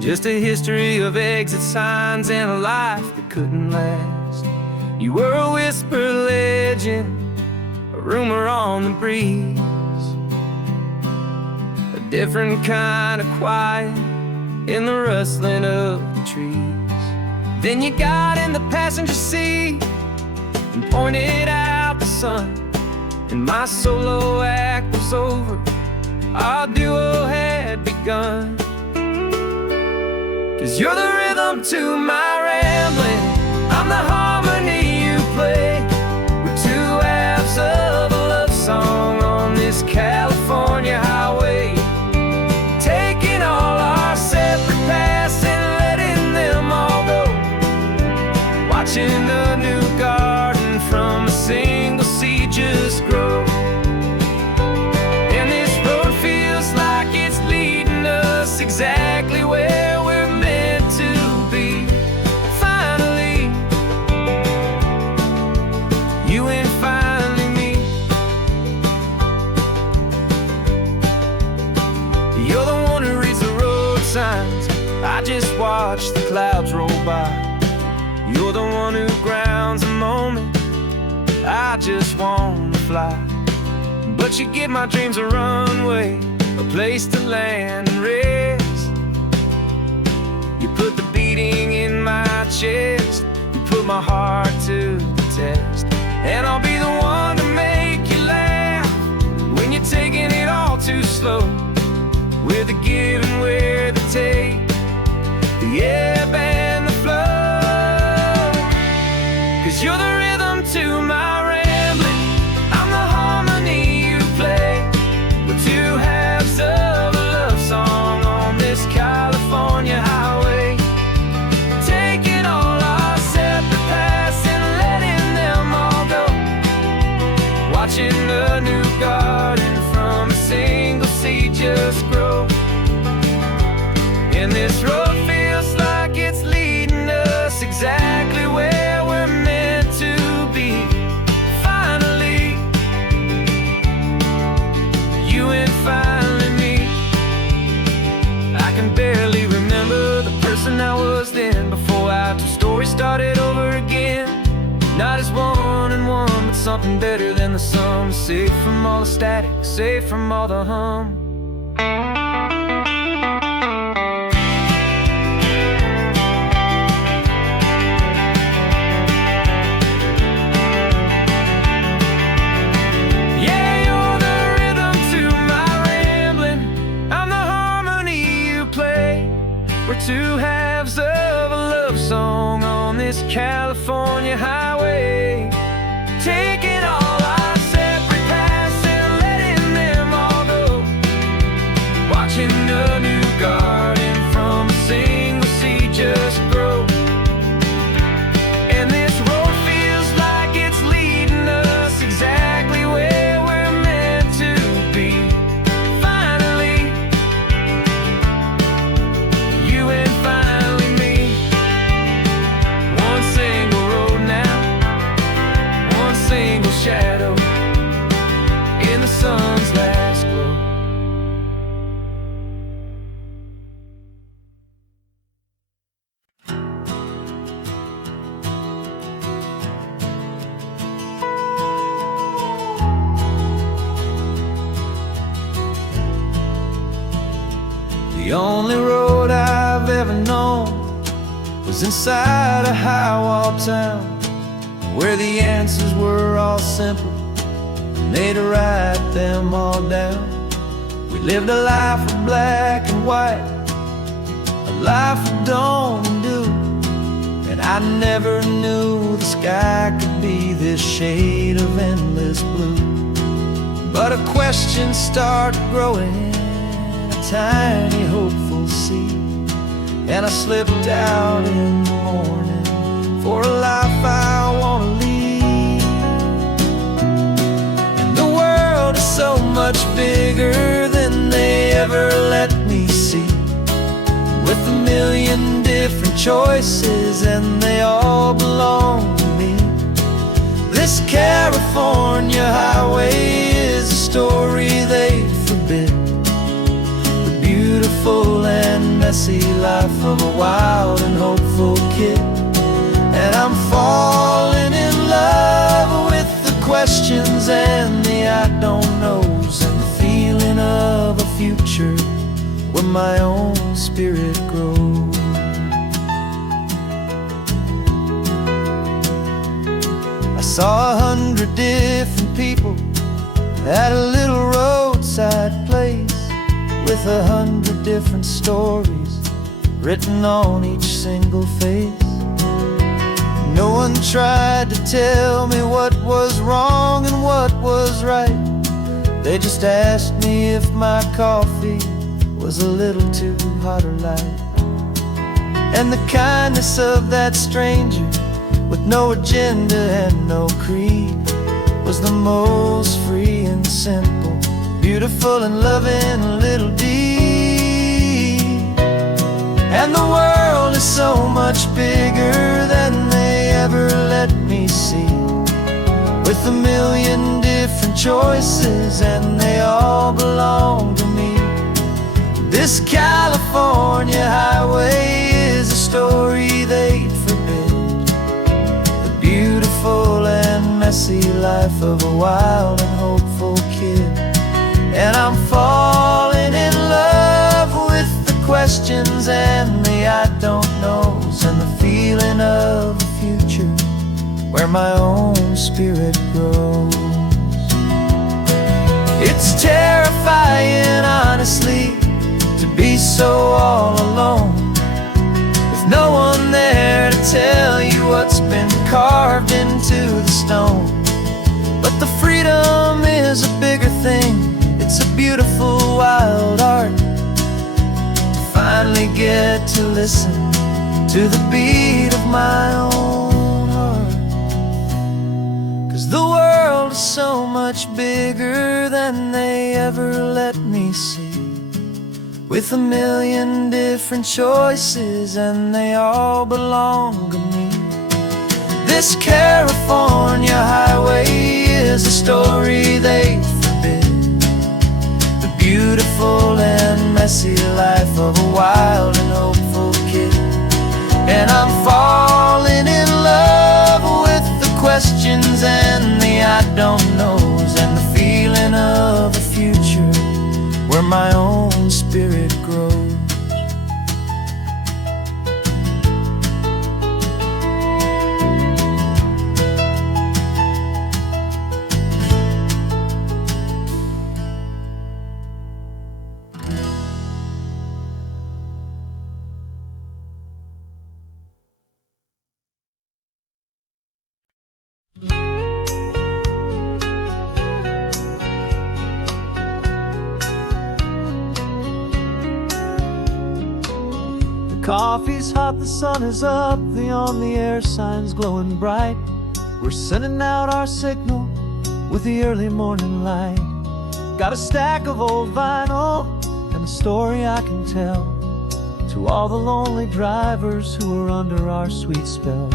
just a history of exit signs and a life that couldn't last. You were a whisper legend, a rumor on the breeze, a different kind of quiet in the rustling of the trees. Then you got in the passenger seat and pointed out the sun, and my solo act was over, our duo had begun. 'Cause you're the rhythm to my rambling, I'm the harmony you play. We're two halves of a love song on this California highway, taking all our separate paths and letting them all go, watching a new garden from a single seed just grow. And this road feels like it's leading us exactly where we're meant to be. Finally, you and finally me. You're the one who reads the road signs, I just watch the clouds roll by. You're the one who grounds a moment, I just wanna fly. But you give my dreams a runway, a place to land and rest. You put the beating in my chest, you put my heart to the test. And I'll be the one to make you laugh when you're taking it all too slow. We're the give and we're the take, the ebb and the flow. 'Cause you're the rhythm to my rambling, I'm the harmony you play. We're two halves of a love song on this California highway, taking all our separate paths and letting them all go, watching a new garden from a single seed just grow. And this road feels like it's leading us exactly where we're meant to be. Finally, you and finally me. I can barely remember the person I was then, before our two stories started over again. Not as one and one, but something better than the sum. Safe from all the static, safe from all the hum. We're two halves of a love song on this California highway, taking all our separate paths and letting them all go, watching a new garden from a single seed just grow. And this road feels like it's leading us exactly where we're meant to be. Finally, you and finally me. One single road now, one single shadow in the sun's last glow. The only road I've ever known was inside a high-wall town, where the answers were all simple and they'd write them all down. We lived a life of black and white, a life of dawn and dew, and I never knew the sky could be this shade of endless blue. But a question started growing, a tiny hopeful seed, and I slipped out in the morning for a life I want to lead. And the world is so much bigger than they ever let me see, with a million different choices and they all belong to me. This California highway is a story they forbid, the beautiful and messy life of a wild and hopeful kid. And I'm falling in love with the questions and the I don't knows, and the feeling of a future where my own spirit grows. I saw 100 different people at a little roadside place, with 100 different stories written on each single face. No one tried to tell me what was wrong and what was right. They just asked me if my coffee was a little too hot or light. And the kindness of that stranger, with no agenda and no creed, was the most free and simple, beautiful and loving little deed. And the world is so much bigger than they ever let me see, with 1,000,000 different choices and they all belong to me. This California highway is a story they'd forbid, the beautiful and messy life of a wild and hopeful kid. And I'm falling in love with the questions and the I don't knows, and the feeling of a future where my own spirit grows. It's terrifying, honestly, to be so all alone, with no one there to tell you what's been carved into the stone. But the freedom is a bigger thing. It's a beautiful wild art to finally get to listen to the beat of my own heart. 'Cause the world is so much bigger than they ever let me see, with 1,000,000 different choices and they all belong to me. This California highway is a story they forbid, the beautiful and messy life of a wild and hopeful kid. And I'm falling in love with the questions and the I don't knows, and the feeling of a future where my own spirit grows. Coffee's hot, the sun is up, the on-the-air sign's glowing bright. We're sending out our signal with the early morning light. Got a stack of old vinyl and a story I can tell to all the lonely drivers who are under our sweet spell.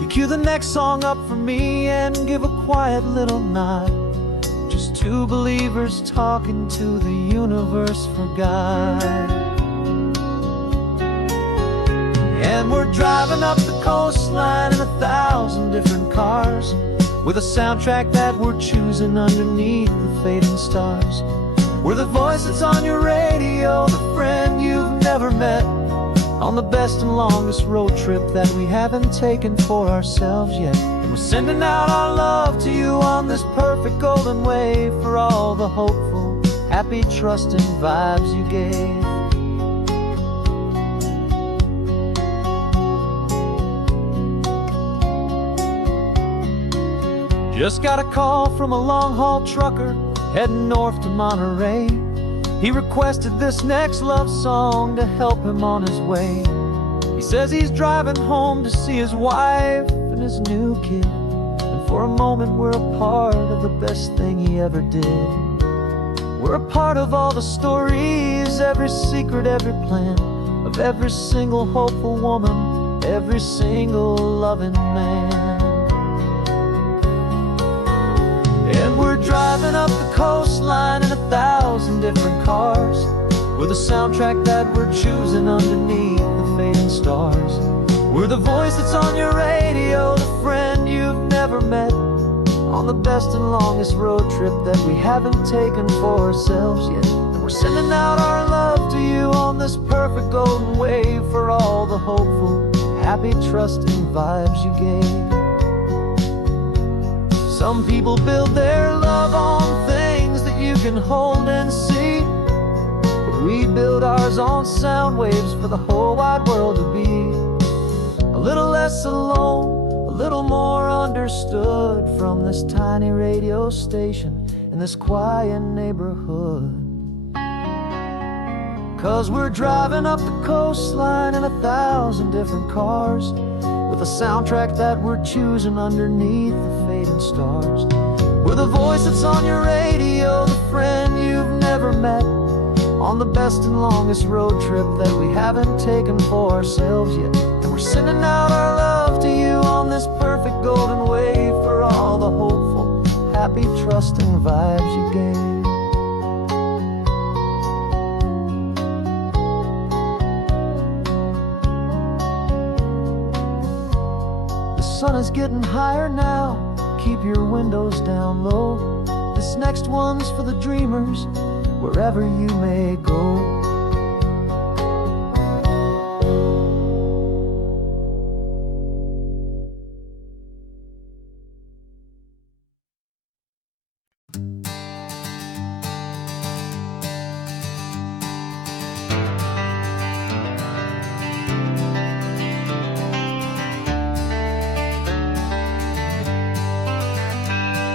You cue the next song up for me and give a quiet little nod, just two believers talking to the universe for God. And we're driving up the coastline in 1,000 different cars, with a soundtrack that we're choosing underneath the fading stars. We're the voice that's on your radio, the friend you've never met, on the best and longest road trip that we haven't taken for ourselves yet. And we're sending out our love to you on this perfect golden wave, for all the hopeful, happy, trusting vibes you gave. Just got a call from a long-haul trucker heading north to Monterey. He requested this next love song to help him on his way. He says he's driving home to see his wife and his new kid, and for a moment we're a part of the best thing he ever did. We're a part of all the stories, every secret, every plan, of every single hopeful woman, every single loving man. And we're driving up the coastline in 1,000 different cars, with a soundtrack that we're choosing underneath the fading stars. We're the voice that's on your radio, the friend you've never met, on the best and longest road trip that we haven't taken for ourselves yet. And we're We're sending out our love to you on this perfect golden wave for all the hopeful, happy, trusting vibes you gave. Some people build their love on things that you can hold and see, but we build ours on sound waves for the whole wide world to be a little less alone, a little more understood from this tiny radio station in this quiet neighborhood. 'Cause we're driving up the coastline in 1,000 different cars, with a soundtrack that we're choosing underneath the fading stars. We're the voice that's on your radio, the friend you've never met, on the best and longest road trip that we haven't taken for ourselves yet. And we're sending out our love to you on this perfect golden wave for all the hopeful, happy, trusting vibes you gave. The sun is getting higher now, keep your windows down low. This next one's for the dreamers, wherever you may go.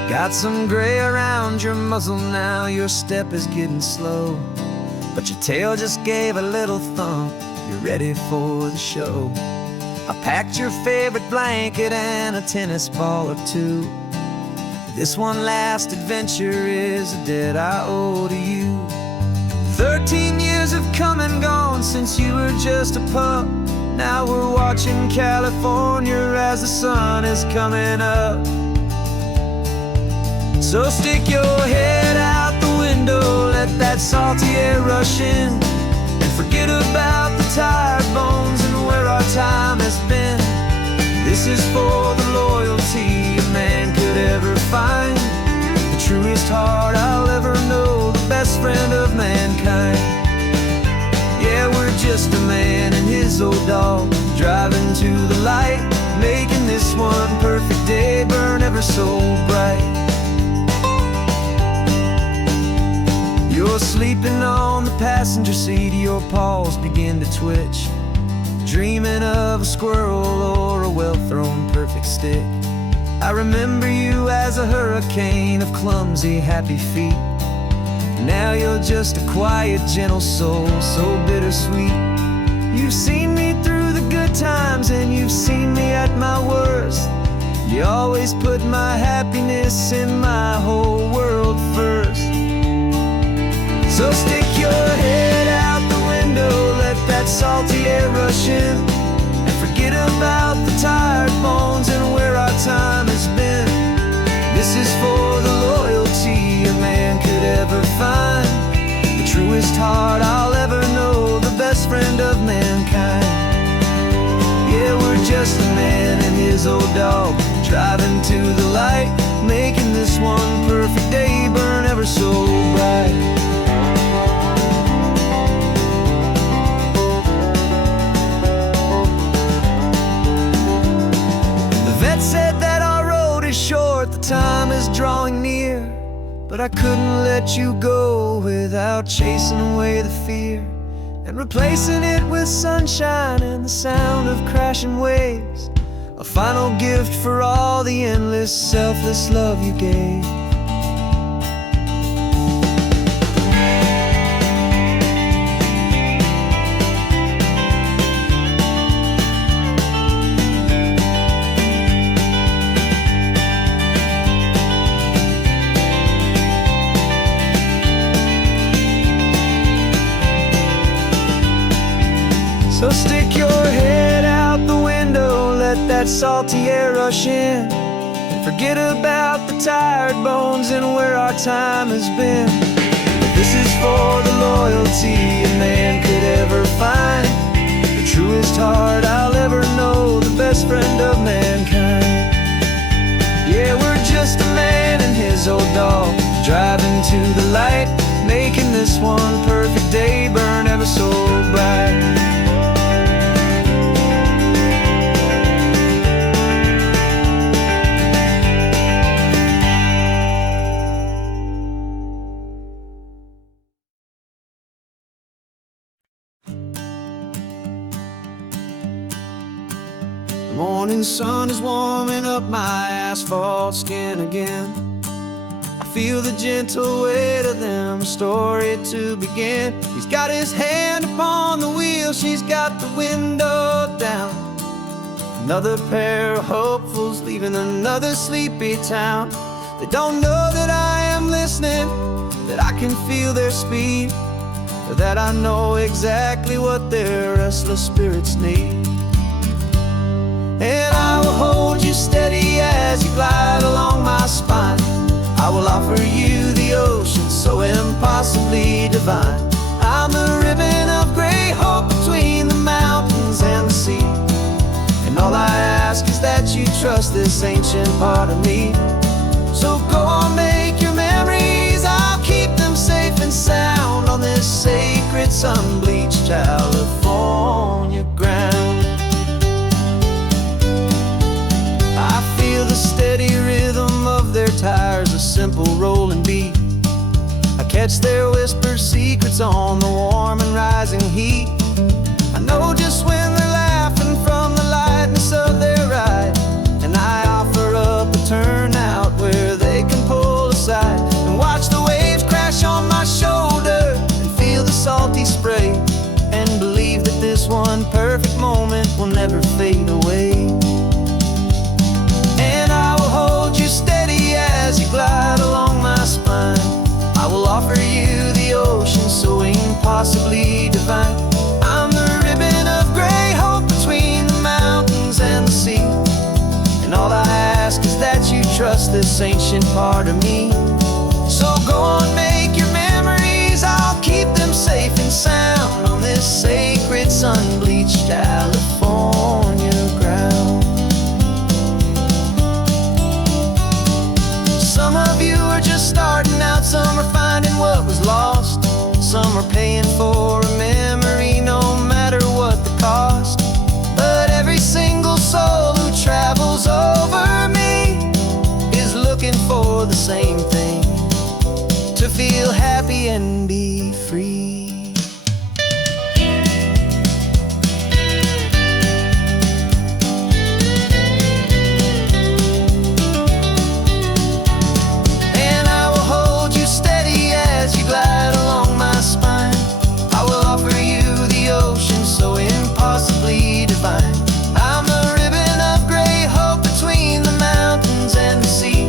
Got some gray around your muzzle now, your step is getting slow, but your tail just gave a little thump, you're ready for the show. I packed your favorite blanket and a tennis ball or two. This one last adventure is a debt I owe to you. 13 years have come and gone since you were just a pup. Now we're watching California as the sun is coming up. So stick your head out the window, let that salty air rush in, and forget about the tired bones and where our time has been. This is for the loyalty a man could ever find, the truest heart I'll ever know, the best friend of mankind. Yeah, we're just a man and his old dog, driving to the light, making this one perfect day burn ever so bright. You're sleeping on the passenger seat, your paws begin to twitch, dreaming of a squirrel or a well-thrown perfect stick. I remember you as a hurricane of clumsy, happy feet. Now you're just a quiet, gentle soul, so bittersweet. You've seen me through the good times and you've seen me at my worst. You always put my happiness in my whole world first. So stick your head out the window, let that salty air rush in, and forget about the tired bones and where our time has been. This is for the loyalty a man could ever find, the truest heart I'll ever know, the best friend of mankind. Yeah, we're just a man and his old dog, driving to the light, making this one perfect day burn ever so bright. Said that our road is short, the time is drawing near, but I couldn't let you go without chasing away the fear and replacing it with sunshine and the sound of crashing waves, a final gift for all the endless, selfless love you gave. So stick your head out the window, let that salty air rush in, and forget about the tired bones and where our time has been. This is for the loyalty a man could ever find, the truest heart I'll ever know, the best friend of mankind. Yeah, we're just a man and his old dog, driving to the light, making this one perfect day burn ever so bright. The morning sun is warming up my asphalt skin again. I feel the gentle weight of them, story to begin. He's got his hand upon the wheel, she's got the window down. Another pair of hopefuls leaving another sleepy town. They don't know that I am listening, that I can feel their speed, or that I know exactly what their restless spirits need. And I will hold you steady as you glide along my spine. I will offer you the ocean so impossibly divine. I'm the ribbon of gray hope between the mountains and the sea. And all I ask is that you trust this ancient part of me. So go on, make your memories, I'll keep them safe and sound on this sacred sun-bleached California ground. I feel the steady rhythm of their tires, a simple rolling beat. I catch their whispered secrets on the warm and rising heat. I know just when they're laughing from the lightness of their ride, and I offer up a turnout where they can pull aside and watch the waves crash on my shoulder and feel the salty spray, and believe that this one perfect moment will never fade away. And I will hold you steady as you glide along my spine. I will offer you the ocean so impossibly divine. I'm the ribbon of gray hope between the mountains and the sea. And all I ask is that you trust this ancient part of me. So go on, make your memories, I'll keep them safe and sound on this sacred sun-bleached California ground. Some of you are just starting out, some are finding what was lost, some are paying for a memory no matter what the cost. But every single soul who travels over me is looking for the same thing, to feel happy and be free. Glide along my spine. I will offer you the ocean so impossibly divine. I'm the ribbon of gray hope between the mountains and the sea.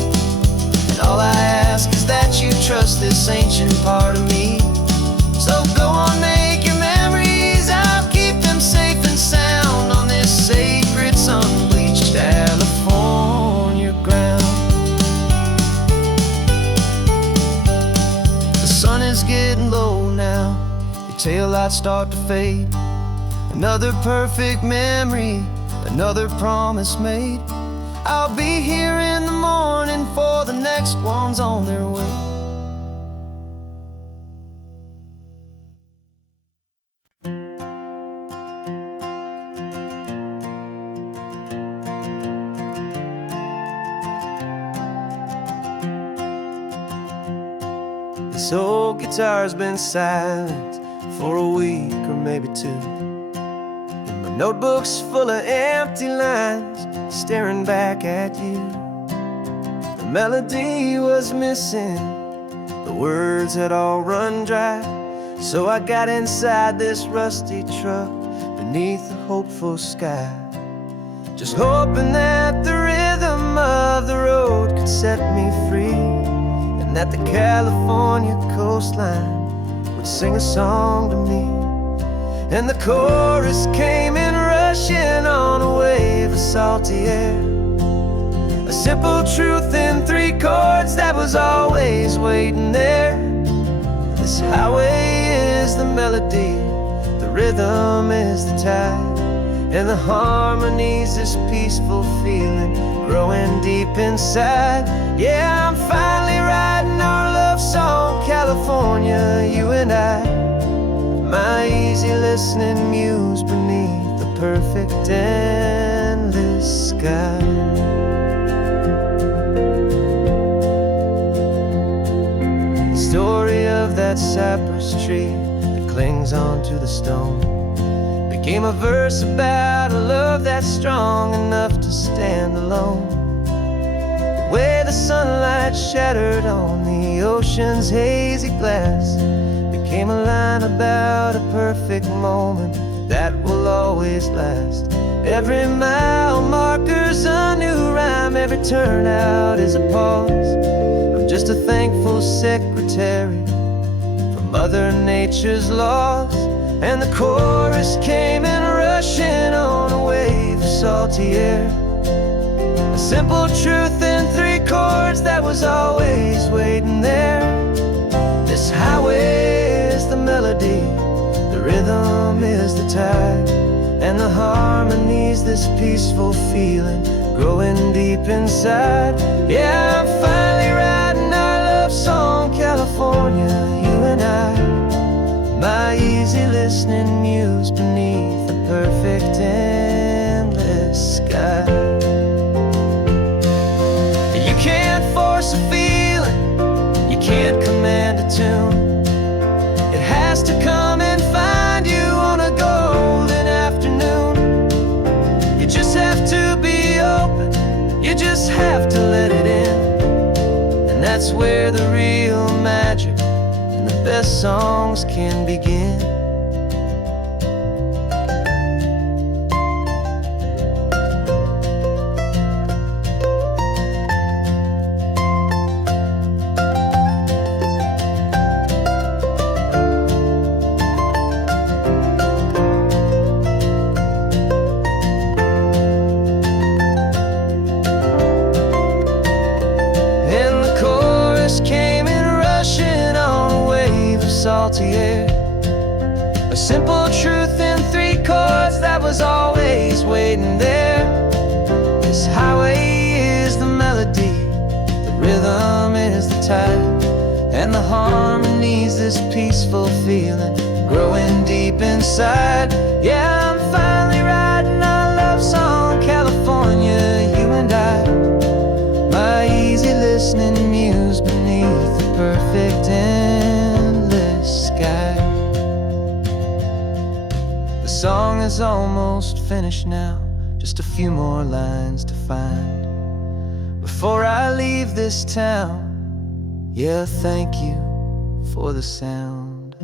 And all I ask is that you trust this ancient part of me. So go on, make your memories, I'll keep them safe and sound on this sacred sun-bleached California ground. The sun is getting low now, your taillights start to fade. Another perfect memory, another promise made. I'll be here in the morning for the next ones on their way. This old guitar's been silent for a week or maybe two, and my notebook's full of empty lines staring back at you. The melody was missing, the words had all run dry. So I got inside this rusty truck beneath the hopeful sky, just hoping that the rhythm of the road could set me free, and that the California coastline would sing a song to me. And the chorus came in rushing on a wave of salty air, a simple truth in 3 chords that was always waiting there. This highway is the melody, the rhythm is the tide, and the harmony's this peaceful feeling growing deep inside. Yeah, I'm finally writing our love song, California. California, you and I, my easy listening muse beneath the perfect endless sky. The story of that cypress tree that clings onto the stone became a verse about a love that's strong enough to stand alone. Where the sunlight shattered on the ocean's hazy glass became a line about a perfect moment that will always last. Every mile marker's a new rhyme, every turnout is a pause of just a thankful secretary for Mother Nature's laws. And the chorus came in rushing on a wave of salty air, a simple truth in 3 chords that was always waiting there. This highway is the melody, the rhythm is the tide, and the harmony's this peaceful feeling growing deep inside. Yeah, I'm finally writing our love song, California, you and I, my easy listening muse beneath the perfect endless sky. You can't force a feeling, you can't command a tune. It has to come and find you on a golden afternoon. You just have to be open, you just have to let it in. And that's where the real magic and the best songs can begin. Came in rushing on a wave of salty air, a simple truth in 3 chords that was always waiting there. This highway is the melody, the rhythm is the tide, and the harmony's this peaceful feeling growing deep inside. Yeah, I'm finally writing our love song, California, you and I, my easy listening muse beneath the perfect endless sky. The song is almost finished now, just a few more lines to find before I leave this town. Yeah, thank you for the sound.